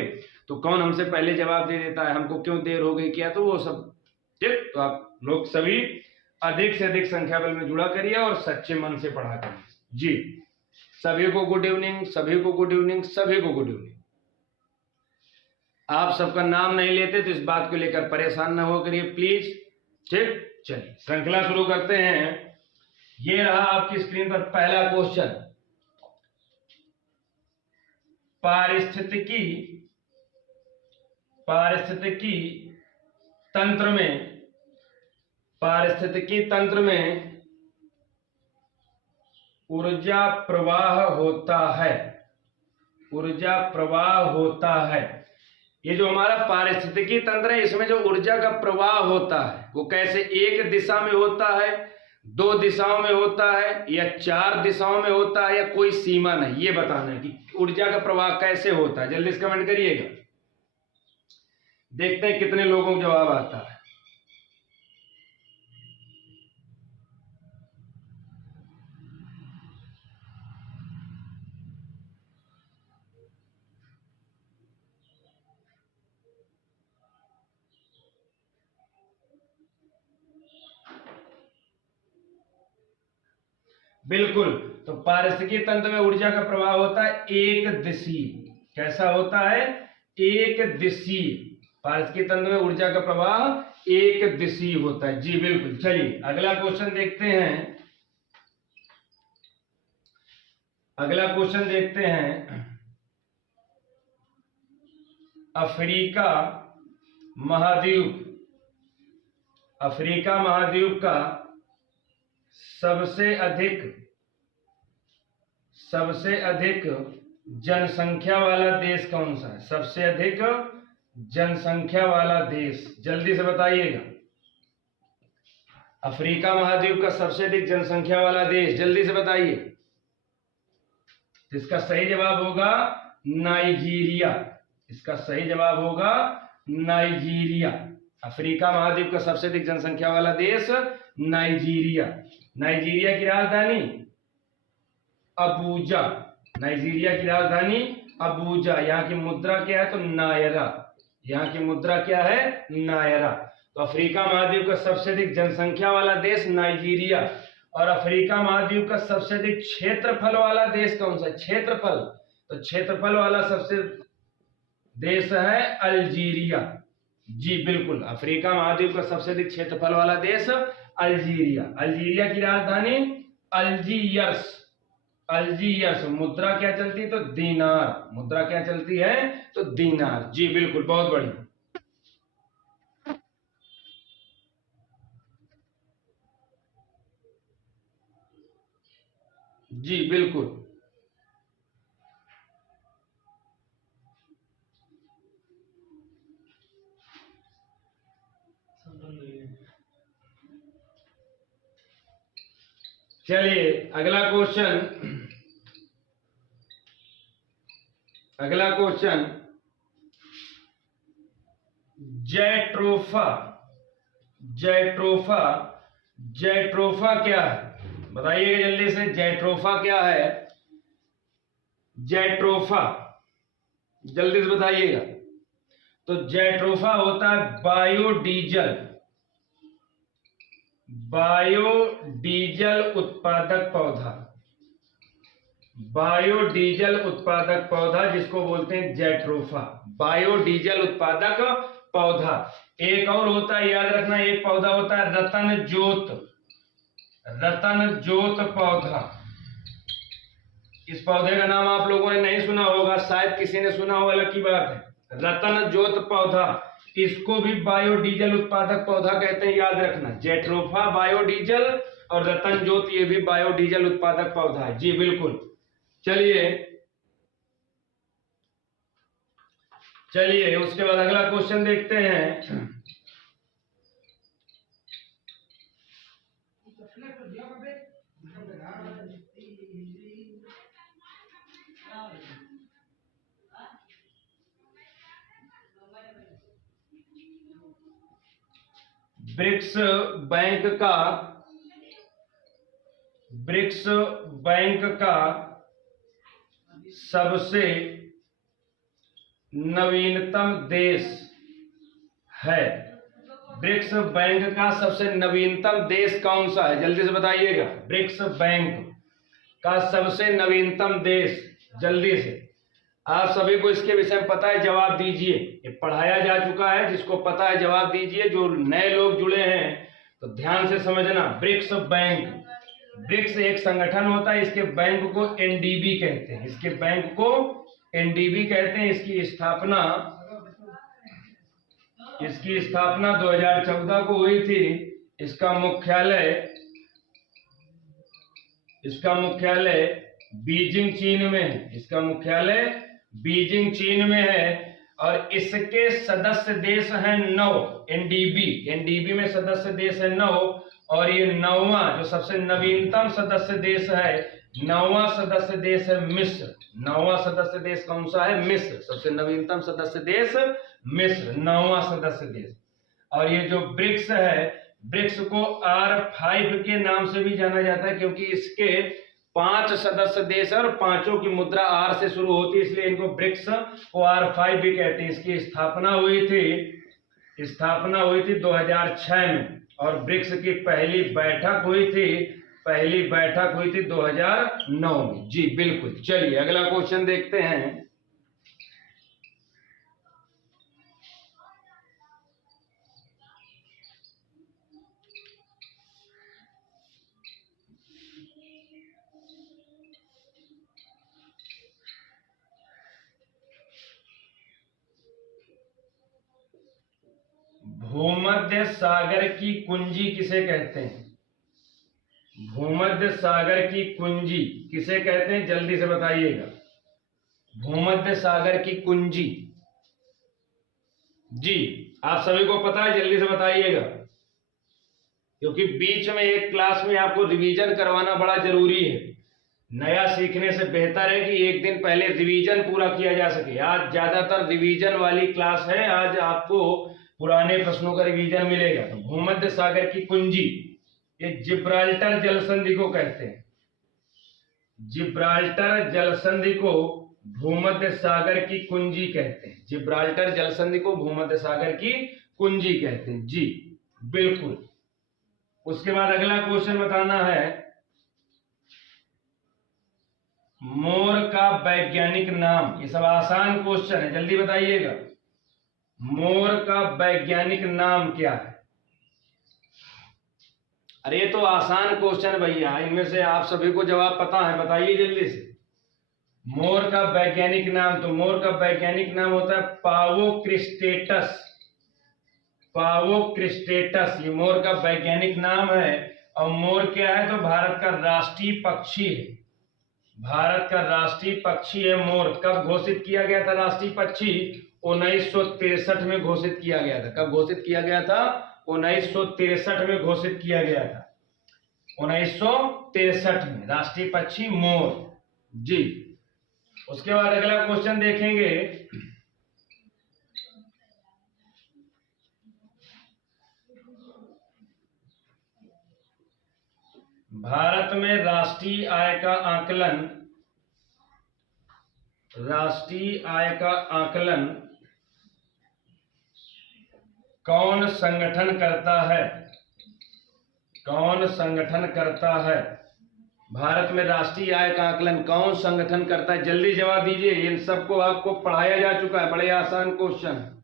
तो कौन हमसे पहले जवाब दे देता है, हमको क्यों देर हो गई, क्या, तो वो सब ठीक। तो आप लोग सभी अधिक से अधिक संख्या बल में जुड़ा करिए और सच्चे मन से पढ़ा करिए जी। सभी को गुड इवनिंग, सभी को गुड इवनिंग, सभी को गुड इवनिंग। आप सबका नाम नहीं लेते तो इस बात को लेकर परेशान ना हो करिए प्लीज, ठीक। चलिए श्रृंखला शुरू करते हैं। ये रहा आपकी स्क्रीन पर पहला क्वेश्चन। पारिस्थितिकी तंत्र में ऊर्जा प्रवाह होता है। ऊर्जा प्रवाह होता है। ये जो हमारा पारिस्थितिकी तंत्र है, इसमें जो ऊर्जा का प्रवाह होता है वो कैसे, एक दिशा में होता है, 2 दिशाओं में होता है, या 4 दिशाओं में होता है, या कोई सीमा नहीं, ये बताना है कि ऊर्जा का प्रवाह कैसे होता है। जल्दी से कमेंट करिएगा, देखते हैं कितने लोगों को जवाब आता है। बिल्कुल, तो पारिस्थितिकी तंत्र में ऊर्जा का प्रवाह होता है एक दिशीय। कैसा होता है? एक दिशीय। पारिस्थितिकी तंत्र में ऊर्जा का प्रवाह एक दिशीय होता है जी, बिल्कुल। चलिए अगला क्वेश्चन देखते हैं। अगला क्वेश्चन देखते हैं। अफ्रीका महाद्वीप का सबसे अधिक जनसंख्या वाला देश कौन सा है? सबसे अधिक जनसंख्या वाला देश, जल्दी से बताइएगा। अफ्रीका महाद्वीप का सबसे अधिक जनसंख्या वाला देश, जल्दी से बताइए। इसका सही जवाब होगा नाइजीरिया। इसका सही जवाब होगा नाइजीरिया। अफ्रीका महाद्वीप का सबसे अधिक जनसंख्या वाला देश नाइजीरिया। नाइजीरिया की राजधानी अबूजा। नाइजीरिया की राजधानी अबूजा। यहाँ की मुद्रा क्या है? तो नायरा। यहाँ की मुद्रा क्या है? नायरा। तो अफ्रीका महाद्वीप का सबसे अधिक जनसंख्या वाला देश नाइजीरिया। और अफ्रीका महाद्वीप का सबसे अधिक क्षेत्रफल वाला देश कौन सा? क्षेत्रफल, तो क्षेत्रफल वाला सबसे देश है अल्जीरिया जी, बिल्कुल। अफ्रीका महाद्वीप का सबसे अधिक क्षेत्रफल वाला देश अल्जीरिया। अल्जीरिया की राजधानी अल्जीयर्स। अल्जीयर्स। मुद्रा क्या चलती है? तो दीनार। मुद्रा क्या चलती है? तो दीनार। जी बिल्कुल, बहुत बढ़िया। जी बिल्कुल। चलिए अगला क्वेश्चन। अगला क्वेश्चन, जैट्रोफा। जैट्रोफा, जैट्रोफा क्या है? बताइएगा जल्दी से, जैट्रोफा क्या है? जैट्रोफा जल्दी से बताइएगा। तो जैट्रोफा होता है बायोडीजल। बायोडीजल उत्पादक पौधा। बायोडीजल उत्पादक पौधा जिसको बोलते हैं जैट्रोफा। बायोडीजल उत्पादक पौधा। एक और होता है, याद रखना, एक पौधा होता है रतन ज्योत। रतन ज्योत पौधा। इस पौधे का नाम आप लोगों ने नहीं सुना होगा, शायद किसी ने सुना हो, अलग की बात है। रतन ज्योत पौधा, इसको भी बायोडीजल उत्पादक पौधा कहते हैं, याद रखना। जैट्रोफा बायोडीजल और रतन ज्योत ये भी बायोडीजल उत्पादक पौधा है। जी बिल्कुल। चलिए उसके बाद अगला क्वेश्चन देखते हैं। ब्रिक्स बैंक का, ब्रिक्स बैंक का सबसे नवीनतम देश है। ब्रिक्स बैंक का सबसे नवीनतम देश कौन सा है? जल्दी से बताइएगा। ब्रिक्स बैंक का सबसे नवीनतम देश, जल्दी से। आप सभी को इसके विषय में पता है, जवाब दीजिए। ये पढ़ाया जा चुका है, जिसको पता है जवाब दीजिए। जो नए लोग जुड़े हैं तो ध्यान से समझना। ब्रिक्स बैंक, ब्रिक्स एक संगठन होता है, इसके बैंक को एनडीबी कहते हैं। इसके बैंक को एनडीबी कहते हैं। इसकी स्थापना 2014 को हुई थी। इसका मुख्यालय बीजिंग चीन में है। इसका मुख्यालय बीजिंग चीन में है और इसके सदस्य देश हैं 9। एनडीबी में सदस्य देश है 9 और ये 9वां जो सबसे नवीनतम सदस्य देश है, 9वां सदस्य देश है मिस्र। 9वां सदस्य देश कौन सा है? मिस्र। सबसे नवीनतम सदस्य देश मिस्र, 9वां सदस्य देश। और ये जो ब्रिक्स है, ब्रिक्स को R5 के नाम से भी जाना जाता है, क्योंकि इसके 5 सदस्य देश और पांचों की मुद्रा R से शुरू होती है, इसलिए इनको ब्रिक्स को R5 भी कहते हैं। इसकी स्थापना हुई थी 2006 में और ब्रिक्स की पहली बैठक हुई थी 2009 में। जी बिल्कुल। चलिए अगला क्वेश्चन देखते हैं। भूमध्य सागर की कुंजी किसे कहते हैं? भूमध्य सागर की कुंजी किसे कहते हैं? जल्दी से बताइएगा। भूमध्य सागर की कुंजी। जी आप सभी को पता है, जल्दी से बताइएगा, क्योंकि बीच में एक क्लास में आपको रिवीजन करवाना बड़ा जरूरी है। नया सीखने से बेहतर है कि एक दिन पहले रिवीजन पूरा किया जा सके। आज ज्यादातर रिवीजन वाली क्लास है, आज आपको पुराने प्रश्नों का रिवीजन मिलेगा। तो भूमध्य सागर की कुंजी, ये जिब्राल्टर जलसंधि को कहते हैं। जिब्राल्टर जलसंधि को भूमध्य सागर की कुंजी कहते हैं। जिब्राल्टर जलसंधि को भूमध्य सागर की कुंजी कहते हैं। जी बिल्कुल। उसके बाद अगला क्वेश्चन बताना है, मोर का वैज्ञानिक नाम। ये सब आसान क्वेश्चन है, जल्दी बताइएगा। मोर का वैज्ञानिक नाम क्या है? अरे ये तो आसान क्वेश्चन भैया, इनमें से आप सभी को जवाब पता है, बताइए जल्दी से। मोर का वैज्ञानिक नाम, तो मोर का वैज्ञानिक नाम होता है पावोक्रिस्टेटस। पावोक्रिस्टेटस ये मोर का वैज्ञानिक नाम है। और मोर क्या है, तो भारत का राष्ट्रीय पक्षी है। भारत का राष्ट्रीय पक्षी है मोर। कब घोषित किया गया था राष्ट्रीय पक्षी? 1963 में घोषित किया गया था। कब घोषित किया गया था? 1963 में घोषित किया गया था। 1963 में राष्ट्रीय पक्षी मोर जी। उसके बाद अगला क्वेश्चन देखेंगे। भारत में राष्ट्रीय आय का आकलन, राष्ट्रीय आय का आकलन कौन संगठन करता है? कौन संगठन करता है? भारत में राष्ट्रीय आय का आकलन कौन संगठन करता है? जल्दी जवाब दीजिए। इन सबको आपको पढ़ाया जा चुका है, बड़े आसान क्वेश्चन।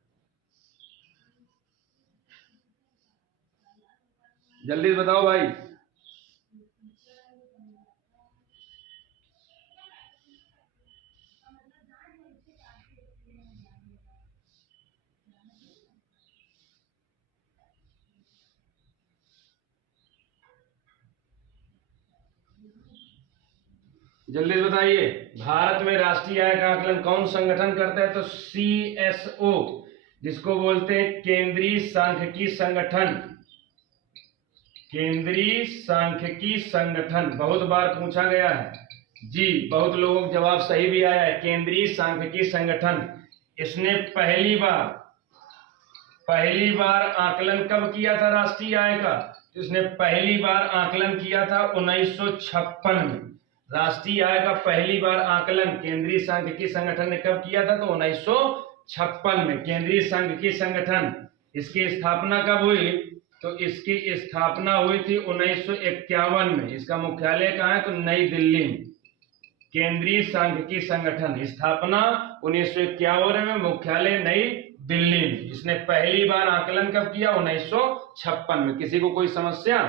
जल्दी बताओ भाई। जल्दी बताइए। भारत में राष्ट्रीय आय का आकलन कौन संगठन करता है? तो CSO, जिसको बोलते हैं केंद्रीय सांख्यिकी संगठन। केंद्रीय सांख्यिकी संगठन बहुत बार पूछा गया है जी, बहुत लोगों का जवाब सही भी आया है। केंद्रीय सांख्यिकी संगठन, इसने पहली बार आकलन कब किया था राष्ट्रीय आय का? इसने पहली बार आकलन किया था 1956 में। राष्ट्रीय आय का पहली बार आकलन केंद्रीय सांख्यिकी संगठन ने कब किया था? तो 1956 में केंद्रीय सांख्यिकी संगठन। इसकी स्थापना कब हुई? तो इसकी स्थापना हुई थी 1951 में। इसका मुख्यालय कहाँ है? तो नई दिल्ली में। केंद्रीय सांख्यिकी संगठन स्थापना 1951 में, मुख्यालय नई दिल्ली में। इसने पहली बार आकलन कब किया? 1956 में। किसी को कोई समस्या?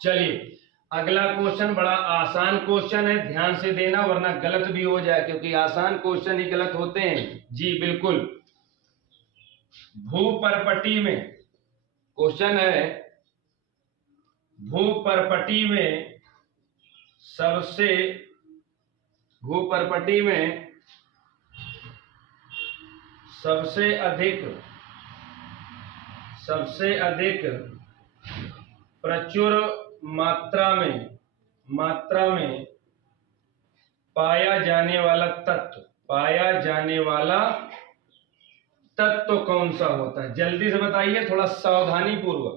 चलिए अगला क्वेश्चन बड़ा आसान क्वेश्चन है, ध्यान से देना वरना गलत भी हो जाए, क्योंकि आसान क्वेश्चन ही गलत होते हैं जी बिल्कुल। भूपरपटी में क्वेश्चन है, भूपरपटी में सबसे अधिक प्रचुर मात्रा में पाया जाने वाला तत्व कौन सा होता है? जल्दी से बताइए, थोड़ा सावधानी पूर्वक।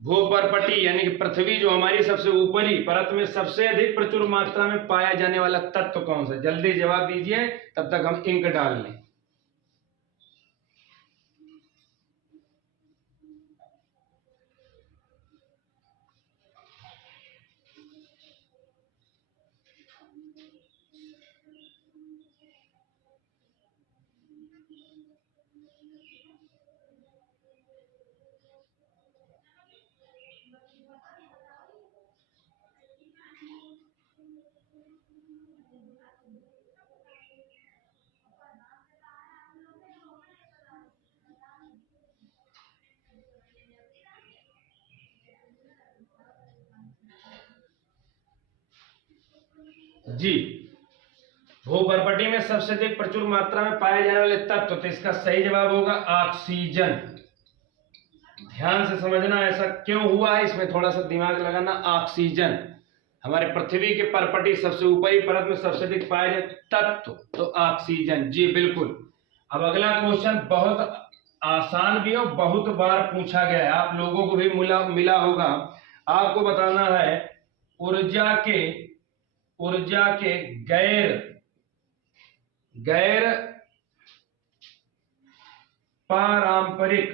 भूपरपटी यानी कि पृथ्वी जो हमारी सबसे ऊपरी परत में सबसे अधिक प्रचुर मात्रा में पाया जाने वाला तत्व कौन सा? जल्दी जवाब दीजिए, तब तक हम इंक डाल लें। जी, भूपरपटी में सबसे अधिक प्रचुर मात्रा में पाए जाने वाले तत्व, तो इसका सही जवाब होगा ऑक्सीजन। ध्यान से समझना ऐसा क्यों हुआ है, इसमें थोड़ा सा दिमाग लगाना। ऑक्सीजन हमारे पृथ्वी के परपटी सबसे ऊपरी परत में सबसे अधिक पाए जाए तत्व, तो ऑक्सीजन जी बिल्कुल। अब अगला क्वेश्चन बहुत आसान भी और बहुत बार पूछा गया है, आप लोगों को भी मिला होगा। आपको बताना है ऊर्जा के गैर पारंपरिक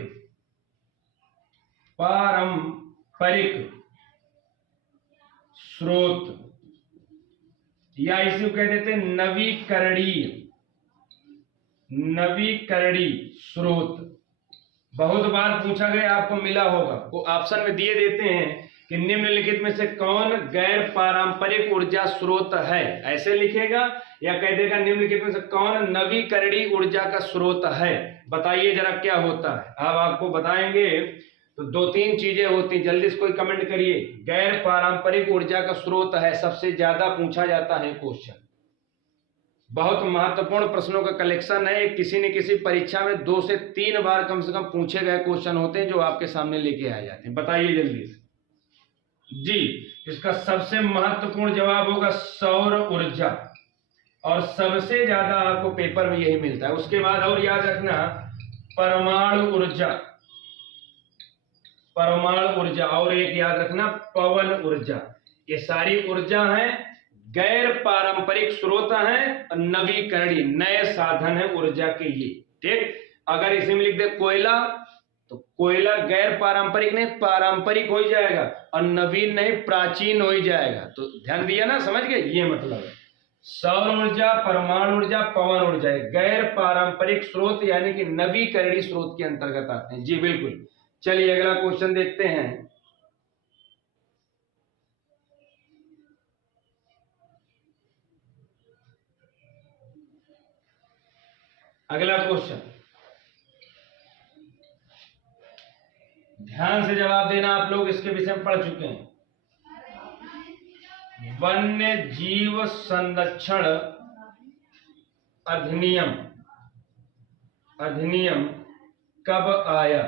स्रोत, या इसे कह देते हैं नवीकरणीय स्रोत। बहुत बार पूछा गया, आपको मिला होगा, वो ऑप्शन में दिए देते हैं कि निम्नलिखित में से कौन गैर पारंपरिक ऊर्जा स्रोत है, ऐसे लिखेगा या कह देगा निम्नलिखित में से कौन नवीकरणीय ऊर्जा का स्रोत है। बताइए जरा क्या होता है, अब आपको बताएंगे। तो दो तीन चीजें होती, जल्दी से कोई कमेंट करिए। गैर पारंपरिक ऊर्जा का स्रोत है, सबसे ज्यादा पूछा जाता है क्वेश्चन, बहुत महत्वपूर्ण प्रश्नों का कलेक्शन है। किसी न किसी परीक्षा में 2 से 3 बार कम से कम पूछे गए क्वेश्चन होते हैं जो आपके सामने लेके आए जाते हैं। बताइए जल्दी से जी। इसका सबसे महत्वपूर्ण जवाब होगा सौर ऊर्जा, और सबसे ज्यादा आपको पेपर में यही मिलता है। उसके बाद और याद रखना परमाणु ऊर्जा, परमाणु ऊर्जा, और एक याद रखना पवन ऊर्जा। ये सारी ऊर्जा है गैर पारंपरिक स्रोत हैं, नवीकरणीय नए साधन है ऊर्जा के ये। ठीक, अगर इसी में लिख दे कोयला, तो कोयला गैर पारंपरिक नहीं पारंपरिक हो जाएगा, और नवीन नहीं प्राचीन हो ही जाएगा। तो ध्यान दिया ना, समझ गए, ये मतलब है। सौर ऊर्जा, परमाणु ऊर्जा, पवन ऊर्जा गैर पारंपरिक स्रोत यानी कि नवीकरणीय स्रोत के अंतर्गत आते हैं। जी बिल्कुल। चलिए अगला क्वेश्चन देखते हैं। अगला क्वेश्चन ध्यान से जवाब देना, आप लोग इसके विषय में पढ़ चुके हैं। वन्य जीव संरक्षण अधिनियम, अधिनियम कब आया?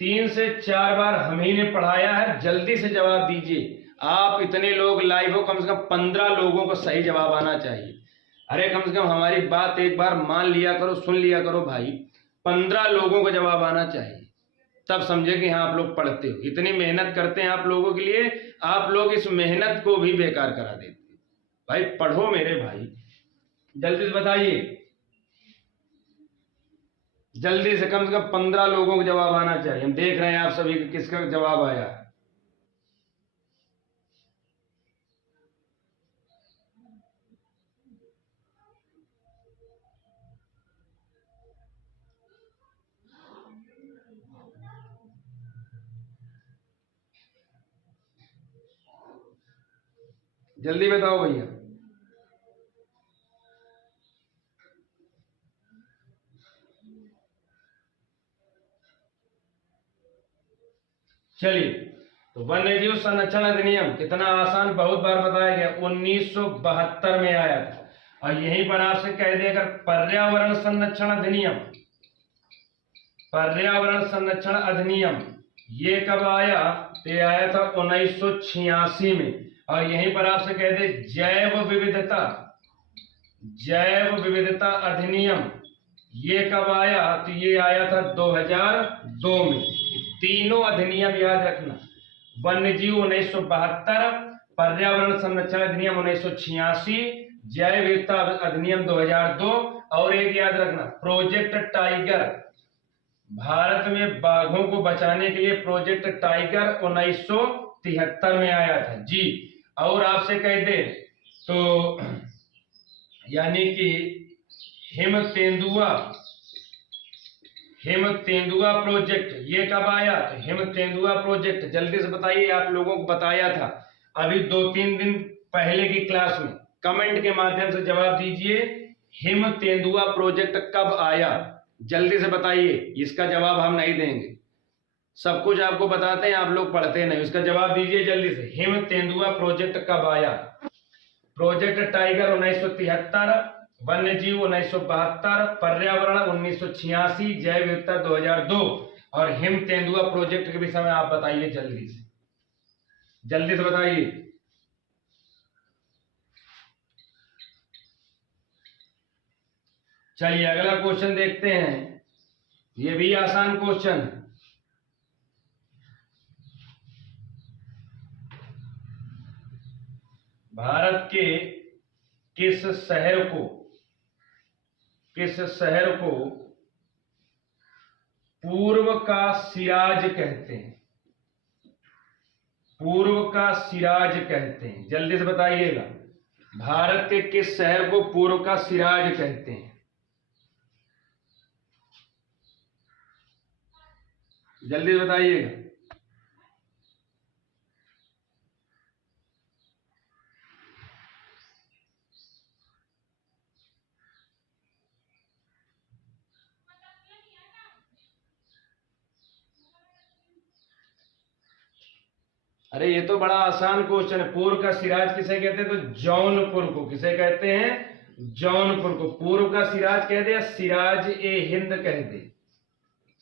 3 से 4 बार हम ही ने पढ़ाया है, जल्दी से जवाब दीजिए। आप इतने लोग लाइव हो, कम से कम 15 लोगों को सही जवाब आना चाहिए। अरे कम से कम हमारी बात एक बार मान लिया करो, सुन लिया करो भाई। 15 लोगों को जवाब आना चाहिए, तब समझे कि हाँ आप लोग पढ़ते हो। इतनी मेहनत करते हैं आप लोगों के लिए, आप लोग इस मेहनत को भी बेकार करा देते हैं। भाई पढ़ो मेरे भाई, जल्दी से बताइए, जल्दी से कम 15 लोगों को जवाब आना चाहिए। हम देख रहे हैं आप सभी किसका जवाब आया है। जल्दी बताओ भैया। चलिए, तो वन्यजीव संरक्षण अधिनियम कितना आसान, बहुत बार बताया गया, 1972 में आया था। और यहीं पर आपसे कह दे अगर पर्यावरण संरक्षण अधिनियम, पर्यावरण संरक्षण अधिनियम ये कब आया? तो ये आया था 1986 में। और यहीं पर आपसे कह दे जैव विविधता, जैव विविधता अधिनियम ये कब आया? तो ये आया था 2002 में। तीनों अधिनियम याद रखना, वन्यजीव 1972, पर्यावरण संरक्षण अधिनियम 1986, जैव विविधता अधिनियम 2002, और एक याद रखना प्रोजेक्ट टाइगर, भारत में बाघों को बचाने के लिए प्रोजेक्ट टाइगर 1973 में आया था। जी, और आपसे कह दे तो यानी कि हिम तेंदुआ, हिम तेंदुआ प्रोजेक्ट ये कब आया? तो हिम तेंदुआ प्रोजेक्ट जल्दी से बताइए, आप लोगों को बताया था अभी 2-3 दिन पहले की क्लास में। कमेंट के माध्यम से जवाब दीजिए, हिम तेंदुआ प्रोजेक्ट कब आया? जल्दी से बताइए, इसका जवाब हम नहीं देंगे, सब कुछ आपको बताते हैं, आप लोग पढ़ते नहीं। इसका जवाब दीजिए जल्दी से, हिम तेंदुआ प्रोजेक्ट कब आया? प्रोजेक्ट टाइगर 1973, वन्य जीव 1972, पर्यावरण 1986, जैव विविधता 2002, और हिम तेंदुआ प्रोजेक्ट के विषय में आप बताइए जल्दी से, जल्दी से बताइए। चलिए अगला क्वेश्चन देखते हैं, ये भी आसान क्वेश्चन है। भारत के किस शहर को, किस शहर को पूर्व का सिराज कहते हैं? पूर्व का सिराज कहते हैं, जल्दी से बताइएगा। भारत के किस शहर को पूर्व का सिराज कहते हैं? जल्दी से बताइएगा। अरे ये तो बड़ा आसान क्वेश्चन है। पूर्व का सिराज किसे कहते हैं? तो जौनपुर को। किसे कहते हैं? जौनपुर को। पूर्व का सिराज कह दे या सिराज ए हिंद कह दे?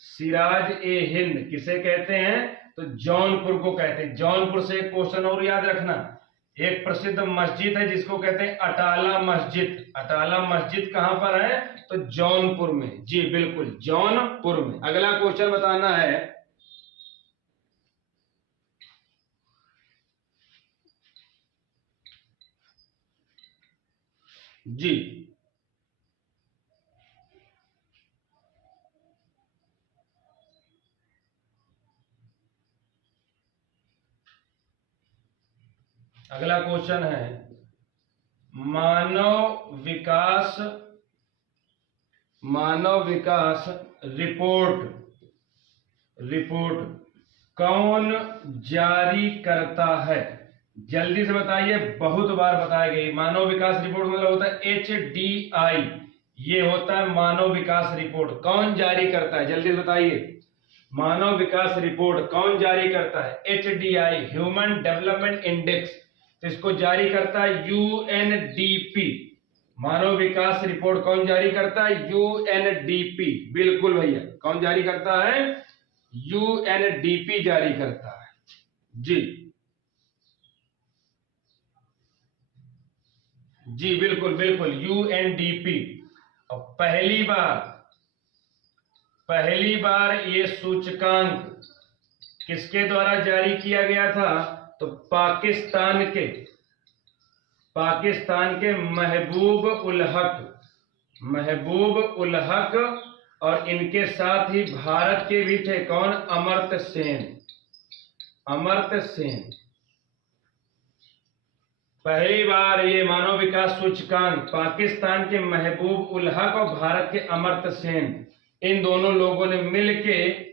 सिराज ए हिंद किसे कहते हैं? तो जौनपुर को कहते हैं। जौनपुर से एक क्वेश्चन और याद रखना, एक प्रसिद्ध मस्जिद है जिसको कहते हैं अटाला मस्जिद। अटाला मस्जिद कहां पर है? तो जौनपुर में। जी बिल्कुल, जौनपुर में। अगला क्वेश्चन बताना है। जी अगला क्वेश्चन है, मानव विकास रिपोर्ट कौन जारी करता है? जल्दी से बताइए, बहुत बार बताया गया। मानव विकास रिपोर्ट मतलब होता है HDI, ये होता है मानव विकास रिपोर्ट। कौन जारी करता है? जल्दी से बताइए, मानव विकास रिपोर्ट कौन जारी करता है? HDI, human development index. तो इसको जारी करता है UNDP। मानव विकास रिपोर्ट कौन जारी करता है? UNDP। बिल्कुल भैया, कौन जारी करता है? UNDP जारी करता है। जी जी बिल्कुल बिल्कुल, UNDP। और पहली बार ये सूचकांक किसके द्वारा जारी किया गया था? तो पाकिस्तान के महबूब उल हक और इनके साथ ही भारत के भी थे। कौन? अमर्त्य सेन। पहली बार ये मानव विकास सूचकांक पाकिस्तान के महबूब उल हक और भारत के अमर्त्य सेन, इन दोनों लोगों ने मिलके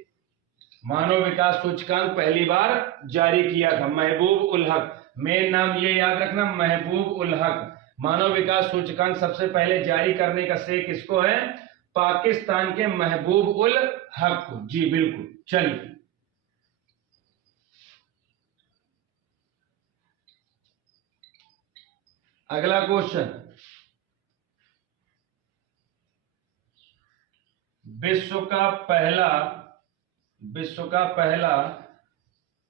मानव विकास सूचकांक पहली बार जारी किया था। महबूब उल हक, मेन नाम ये याद रखना, महबूब उल हक। मानव विकास सूचकांक सबसे पहले जारी करने का श्रेय किसको है? पाकिस्तान के महबूब उल हक को। जी बिल्कुल। चलिए अगला क्वेश्चन, विश्व का पहला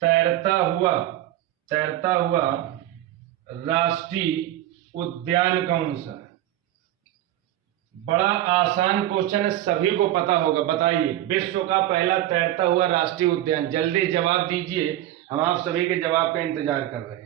तैरता हुआ राष्ट्रीय उद्यान कौन सा है? बड़ा आसान क्वेश्चन है, सभी को पता होगा। बताइए, विश्व का पहला तैरता हुआ राष्ट्रीय उद्यान। जल्दी जवाब दीजिए, हम आप सभी के जवाब का इंतजार कर रहे हैं।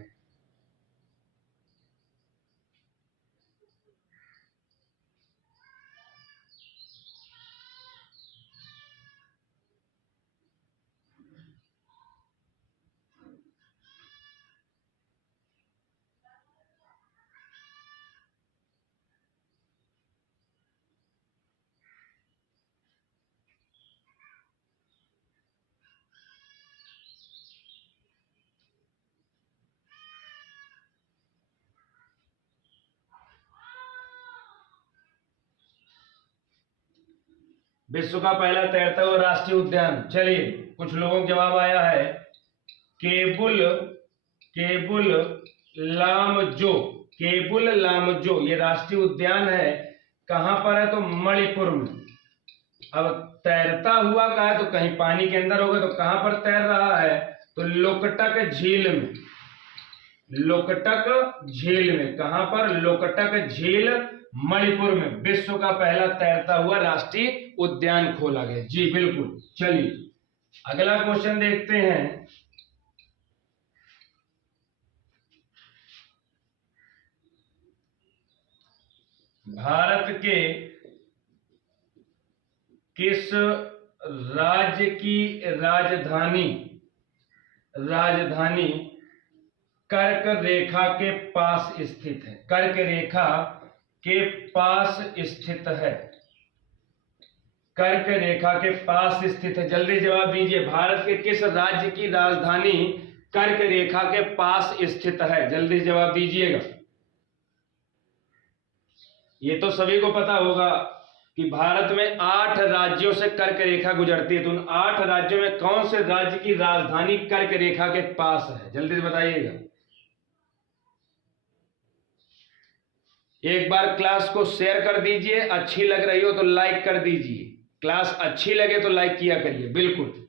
विश्व का पहला तैरता हुआ राष्ट्रीय उद्यान। चलिए, कुछ लोगों का जवाब आया है केबुल लामजो। ये राष्ट्रीय उद्यान है, कहां पर है? तो मणिपुर में। अब तैरता हुआ का है तो कहीं पानी के अंदर होगा, तो कहां पर तैर रहा है? तो लोकटक झील में। कहां पर? लोकटक झील, मणिपुर में। विश्व का पहला तैरता हुआ राष्ट्रीय उद्यान खोला गया। जी बिल्कुल। चलिए अगला क्वेश्चन देखते हैं। भारत के किस राज्य की राजधानी कर्क रेखा के पास स्थित है? कर्क रेखा के पास स्थित है। कर्क रेखा के पास स्थित है। जल्दी जवाब दीजिए, भारत के किस राज्य की राजधानी कर्क रेखा के पास स्थित है? जल्दी जवाब दीजिएगा। ये तो सभी को पता होगा कि भारत में 8 राज्यों से कर्क रेखा गुजरती है, तो उन 8 राज्यों में कौन से राज्य की राजधानी कर्क रेखा के पास है? जल्दी से बताइएगा। एक बार क्लास को शेयर कर दीजिए, अच्छी लग रही हो तो लाइक कर दीजिए, क्लास अच्छी लगे तो लाइक किया करिए। बिल्कुल,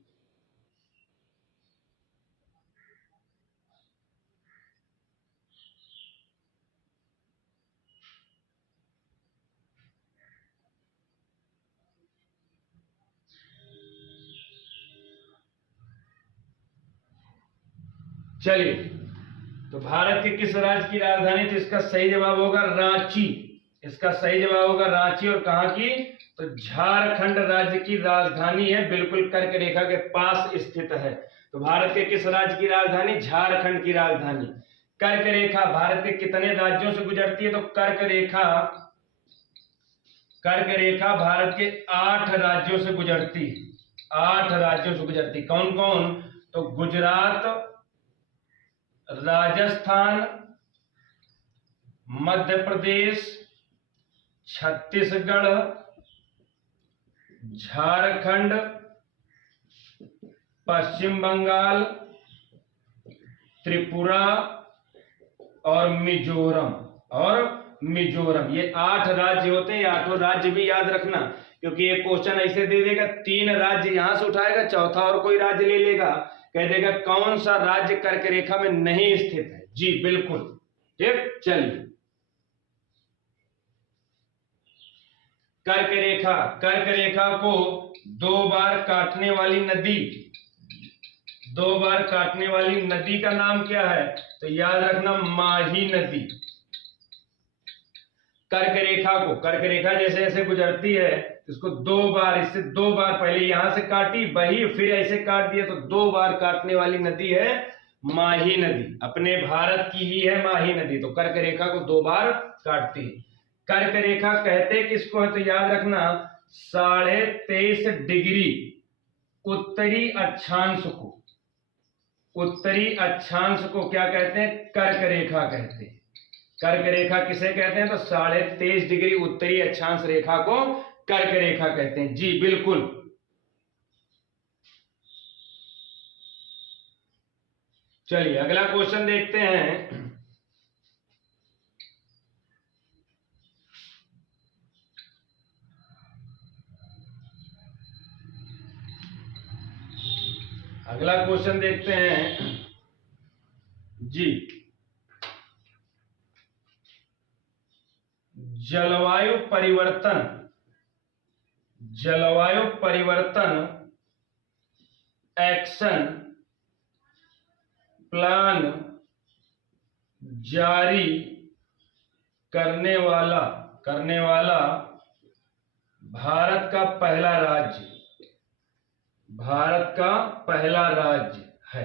चलिए, तो भारत के किस राज्य की राजधानी? तो इसका सही जवाब होगा रांची। इसका सही जवाब होगा रांची। और कहां की? तो झारखंड राज्य की राजधानी है, बिल्कुल कर्क रेखा के पास स्थित है। तो भारत के किस राज्य की राजधानी? झारखंड की राजधानी। कर्क रेखा भारत के कितने राज्यों से गुजरती है? तो कर्क रेखा भारत के 8 राज्यों से गुजरती है। 8 राज्यों से गुजरती। कौन कौन? तो गुजरात, राजस्थान, मध्य प्रदेश, छत्तीसगढ़, झारखंड, पश्चिम बंगाल, त्रिपुरा और मिजोरम। ये 8 राज्य होते हैं। 8 राज्य भी याद रखना, क्योंकि ये क्वेश्चन ऐसे दे देगा, 3 राज्य यहां से उठाएगा, चौथा और कोई राज्य ले लेगा, कह देगा कौन सा राज्य कर्क रेखा में नहीं स्थित है। जी बिल्कुल, ठीक। चलिए, कर्क रेखा को 2 बार काटने वाली नदी का नाम क्या है? तो याद रखना, माही नदी। कर्क रेखा जैसे ऐसे गुजरती है, इसको 2 बार, इससे 2 बार, पहले यहां से काटी वही, फिर ऐसे काट दिया, तो 2 बार काटने वाली नदी है माही नदी। अपने भारत की ही है माही नदी। तो कर्क रेखा को 2 बार काटती है। कर्क रेखा कहते किसको है? तो याद रखना, 23.5 डिग्री उत्तरी अक्षांश को क्या कहते हैं? कर्क रेखा कहते हैं। कर्क रेखा किसे कहते हैं? तो 23.5 डिग्री उत्तरी अक्षांश रेखा को कर्क रेखा कहते हैं। जी बिल्कुल। चलिए, अगला क्वेश्चन देखते हैं। अगला क्वेश्चन देखते हैं जी। जलवायु परिवर्तन एक्शन प्लान जारी करने वाला भारत का पहला राज्य है।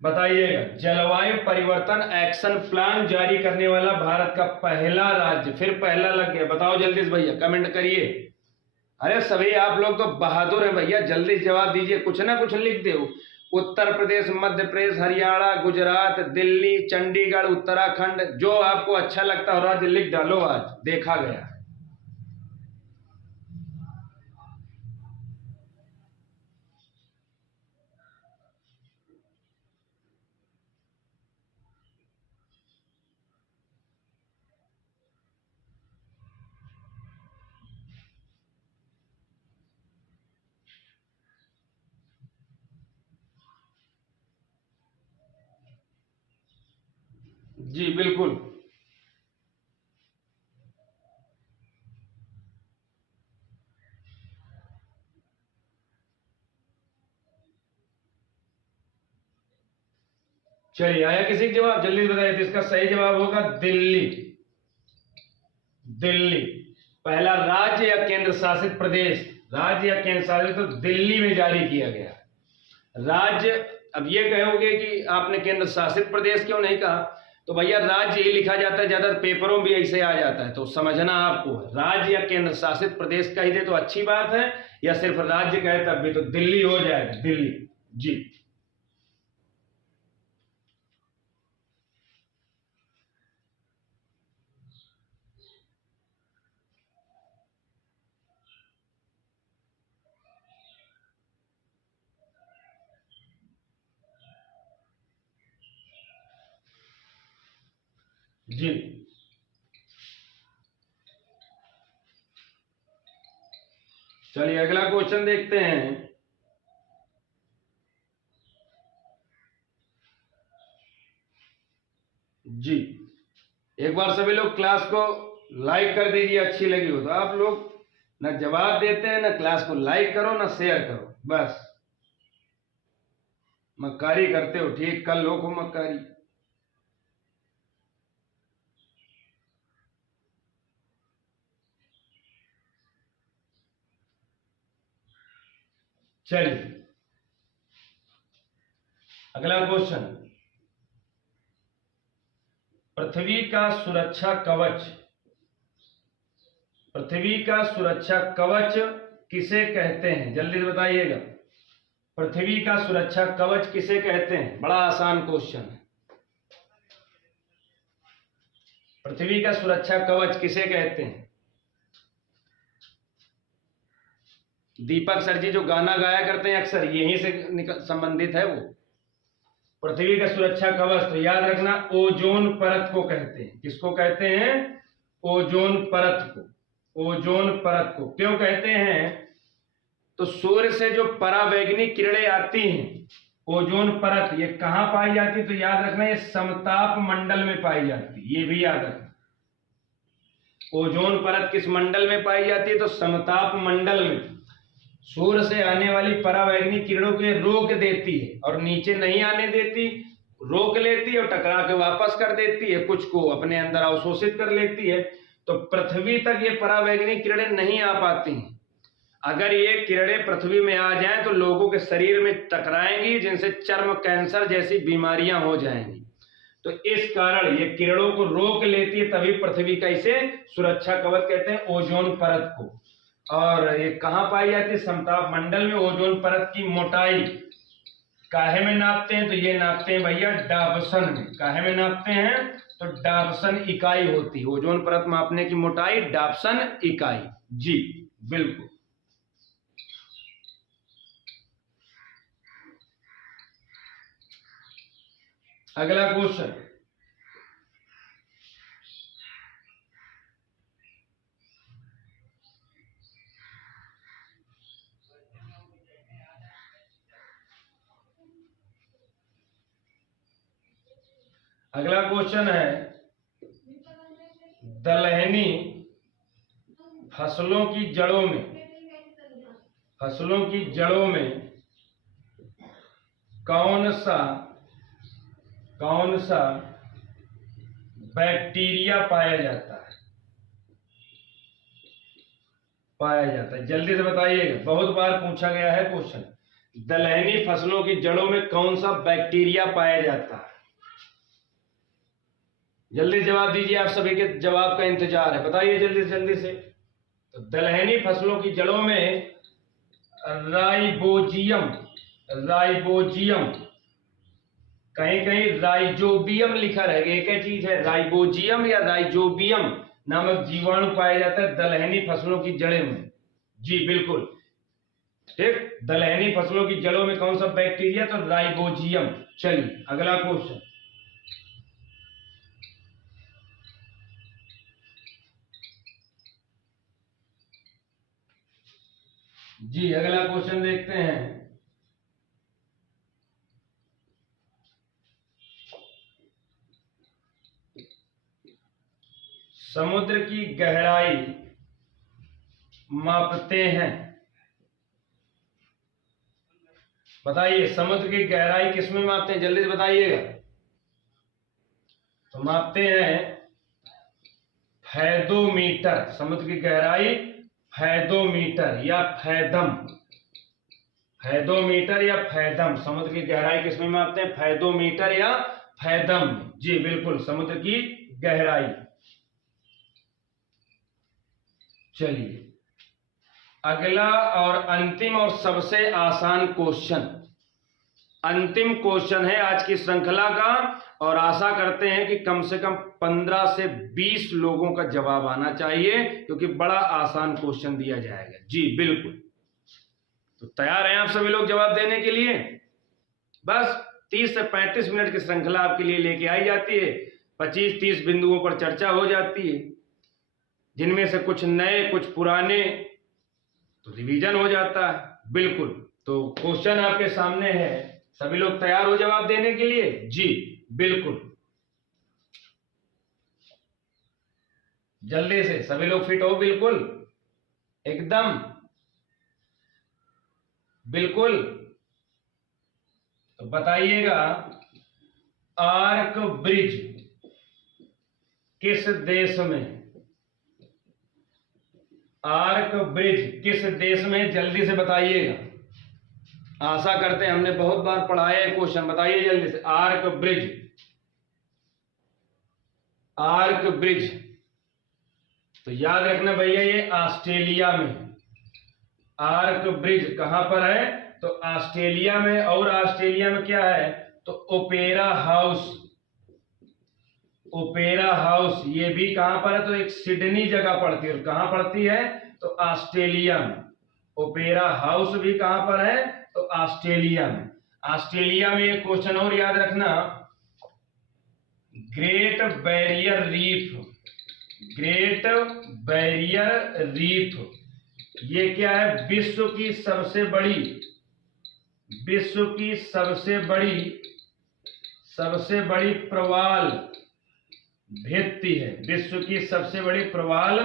बताइएगा, जलवायु परिवर्तन एक्शन प्लान जारी करने वाला भारत का पहला राज्य। फिर पहला लग गया, बताओ जल्दी से भैया, कमेंट करिए। अरे सभी आप लोग तो बहादुर हैं भैया, जल्दी जवाब दीजिए, कुछ ना कुछ लिख दो। उत्तर प्रदेश, मध्य प्रदेश, हरियाणा, गुजरात, दिल्ली, चंडीगढ़, उत्तराखंड, जो आपको अच्छा लगता हो राज्य लिख डालो, आज देखा गया। जी बिल्कुल। चलिए, आया किसी का जवाब? जल्दी बताइए। तो इसका सही जवाब होगा दिल्ली। पहला राज्य या केंद्र शासित प्रदेश, तो दिल्ली में जारी किया गया राज्य। अब ये कहोगे कि आपने केंद्र शासित प्रदेश क्यों नहीं कहा? तो भैया राज्य ही लिखा जाता है, ज्यादा पेपरों भी ऐसे आ जाता है, तो समझना आपको राज्य या केंद्र शासित प्रदेश कह दे तो अच्छी बात है, या सिर्फ राज्य कहे तब भी, तो दिल्ली हो जाएगा, दिल्ली। जी जी चलिए अगला क्वेश्चन देखते हैं। जी एक बार सभी लोग क्लास को लाइक कर दीजिए, अच्छी लगी हो तो। आप लोग ना जवाब देते हैं, ना क्लास को लाइक करो, ना शेयर करो, बस मक्कारी करते हो। ठीक, कल लोग हो मक्कारी। चलिए अगला क्वेश्चन, पृथ्वी का सुरक्षा कवच, पृथ्वी का सुरक्षा कवच किसे कहते हैं? जल्दी से बताइएगा, पृथ्वी का सुरक्षा कवच किसे कहते हैं? बड़ा आसान क्वेश्चन है। पृथ्वी का सुरक्षा कवच किसे कहते हैं? दीपक सर जी जो गाना गाया करते हैं अक्सर, यहीं से संबंधित है वो। पृथ्वी का सुरक्षा कवच तो याद रखना ओजोन परत को कहते हैं। किसको कहते हैं? ओजोन परत को। ओजोन परत को क्यों कहते हैं? तो सूर्य से जो परावैंगनी किरणें आती हैं, ओजोन परत, ये कहां पाई जाती? तो याद रखना ये समताप मंडल में पाई जाती है, ये भी याद रखना। ओजोन परत किस मंडल में पाई जाती है? तो समताप मंडल में। सूर्य से आने वाली परावैंगनी किरणों को रोक देती है और नीचे नहीं आने देती, रोक लेती है और टकरा के वापस कर देती है, कुछ को अपने अंदर अवशोषित कर लेती है। तो पृथ्वी तक ये परावैंगनी किरणें नहीं आ पाती हैं। अगर ये किरणें पृथ्वी में आ जाएं तो लोगों के शरीर में टकराएंगी, जिनसे चर्म कैंसर जैसी बीमारियां हो जाएंगी। तो इस कारण ये किरणों को रोक लेती है, तभी पृथ्वी का इसे सुरक्षा कवच कहते हैं, ओजोन परत को। और ये कहां पाई जाती है? समताप मंडल में। ओजोन परत की मोटाई काहे में नापते हैं? तो ये नापते हैं भैया डाबसन में। काहे में नापते हैं? तो डाबसन इकाई होती है ओजोन परत मापने की मोटाई, डाबसन इकाई। जी बिल्कुल। अगला क्वेश्चन, अगला क्वेश्चन है, दलहनी फसलों की जड़ों में, फसलों की जड़ों में कौन सा बैक्टीरिया पाया जाता है? पाया जाता है, जल्दी से बताइएगा, बहुत बार पूछा गया है क्वेश्चन। दलहनी फसलों की जड़ों में कौन सा बैक्टीरिया पाया जाता है? जल्दी जवाब दीजिए, आप सभी के जवाब का इंतजार है, बताइए जल्दी से। तो दलहनी फसलों की जड़ों में राइबोजियम, कहीं कहीं राइजोबियम लिखा रहेगा, एक ही चीज है, राइबोजियम या राइजोबियम नामक जीवाणु पाया जाता है दलहनी फसलों की जड़ों में। जी बिल्कुल ठीक, दलहनी फसलों की जड़ों में कौन सा बैक्टीरिया? तो राइबोजियम। चलिए अगला क्वेश्चन, जी अगला क्वेश्चन देखते हैं। समुद्र की गहराई मापते हैं, बताइए समुद्र की गहराई किसमें मापते हैं? जल्दी से बताइएगा। तो मापते हैं फैदोमीटर, समुद्र की गहराई फैदोमीटर या फैदम, फैदोमीटर या फैदम, समुद्र की गहराई किसमें मापते हैं? फैदोमीटर या फैदम में। जी बिल्कुल, समुद्र की गहराई। चलिए अगला और अंतिम और सबसे आसान क्वेश्चन, अंतिम क्वेश्चन है आज की श्रृंखला का, और आशा करते हैं कि कम से कम 15 से 20 लोगों का जवाब आना चाहिए, क्योंकि बड़ा आसान क्वेश्चन दिया जाएगा। जी बिल्कुल, तो तैयार हैं आप सभी लोग जवाब देने के लिए? बस 30 से 35 मिनट की श्रृंखला आपके लिए लेके आई जाती है, 25-30 बिंदुओं पर चर्चा हो जाती है, जिनमें से कुछ नए कुछ पुराने, तो रिवीजन हो जाता है। बिल्कुल, तो क्वेश्चन आपके सामने है, सभी लोग तैयार हो जवाब देने के लिए? जी बिल्कुल, जल्दी से सभी लोग फिट हो, बिल्कुल एकदम बिल्कुल। तो बताइएगा, आर्क ब्रिज किस देश में, आर्क ब्रिज किस देश में, जल्दी से बताइएगा। आशा करते हैं हमने बहुत बार पढ़ाया है क्वेश्चन, बताइए जल्दी से। आर्क ब्रिज, आर्क ब्रिज, तो याद रखना भैया ये ऑस्ट्रेलिया में। आर्क ब्रिज कहां पर है? तो ऑस्ट्रेलिया में। और ऑस्ट्रेलिया में क्या है? तो ओपेरा हाउस, ओपेरा हाउस ये भी कहां पर है? तो एक सिडनी जगह पड़ती है। और कहां पड़ती है? तो ऑस्ट्रेलिया में। ओपेरा हाउस भी कहां पर है? तो ऑस्ट्रेलिया में। ऑस्ट्रेलिया में एक क्वेश्चन और याद रखना, great barrier reef, great barrier reef ये क्या है? विश्व की सबसे बड़ी, विश्व की सबसे बड़ी प्रवाल भित्ति है, विश्व की सबसे बड़ी प्रवाल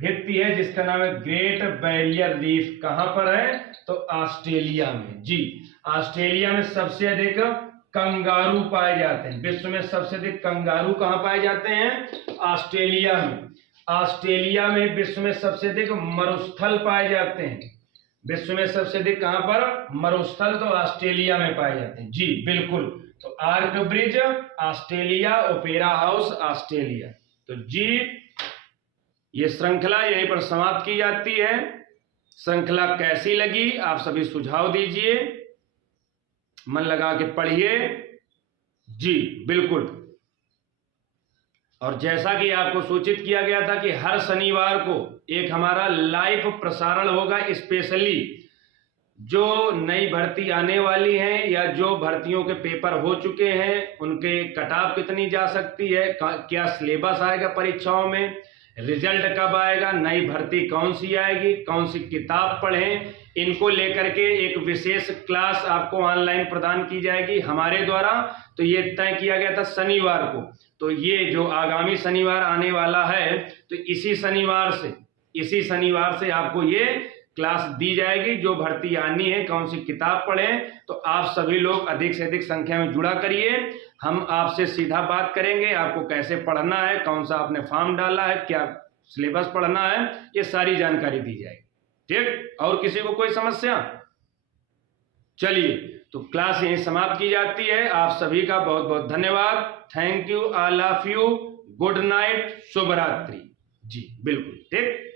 भित्ति है, जिसका नाम है ग्रेट बैरियर रीफ। कहां पर है? तो ऑस्ट्रेलिया में। जी, ऑस्ट्रेलिया में सबसे अधिक कंगारू पाए जाते हैं। विश्व में सबसे अधिक कंगारू कहां पाए जाते हैं? ऑस्ट्रेलिया में। ऑस्ट्रेलिया में विश्व में सबसे अधिक मरुस्थल पाए जाते हैं। विश्व में सबसे अधिक कहां पर? मरुस्थल, तो ऑस्ट्रेलिया में पाए जाते हैं। जी बिल्कुल, तो arch bridge Australia, opera house Australia. तो जी ये श्रृंखला यहीं पर समाप्त की जाती है। श्रृंखला कैसी लगी आप सभी सुझाव दीजिए, मन लगा के पढ़िए। जी बिल्कुल, और जैसा कि आपको सूचित किया गया था कि हर शनिवार को एक हमारा लाइव प्रसारण होगा, स्पेशली जो नई भर्ती आने वाली हैं या जो भर्तियों के पेपर हो चुके हैं उनके कट-ऑफ कितनी जा सकती है, क्या सिलेबस आएगा परीक्षाओं में, रिजल्ट कब आएगा, नई भर्ती कौन सी आएगी, कौन सी किताब पढ़ें, इनको लेकर के एक विशेष क्लास आपको ऑनलाइन प्रदान की जाएगी हमारे द्वारा। तो ये तय किया गया था शनिवार को, तो ये जो आगामी शनिवार आने वाला है, तो इसी शनिवार से आपको ये क्लास दी जाएगी। जो भर्ती आनी है, कौन सी किताब पढ़ें, तो आप सभी लोग अधिक से अधिक संख्या में जुड़ा करिए। हम आपसे सीधा बात करेंगे, आपको कैसे पढ़ना है, कौन सा आपने फॉर्म डाला है, क्या सिलेबस पढ़ना है, ये सारी जानकारी दी जाएगी। ठीक, और किसी को कोई समस्या? चलिए, तो क्लास यहीं समाप्त की जाती है। आप सभी का बहुत बहुत धन्यवाद। Thank you, all of you, good night, शुभ रात्रि। जी बिल्कुल ठीक।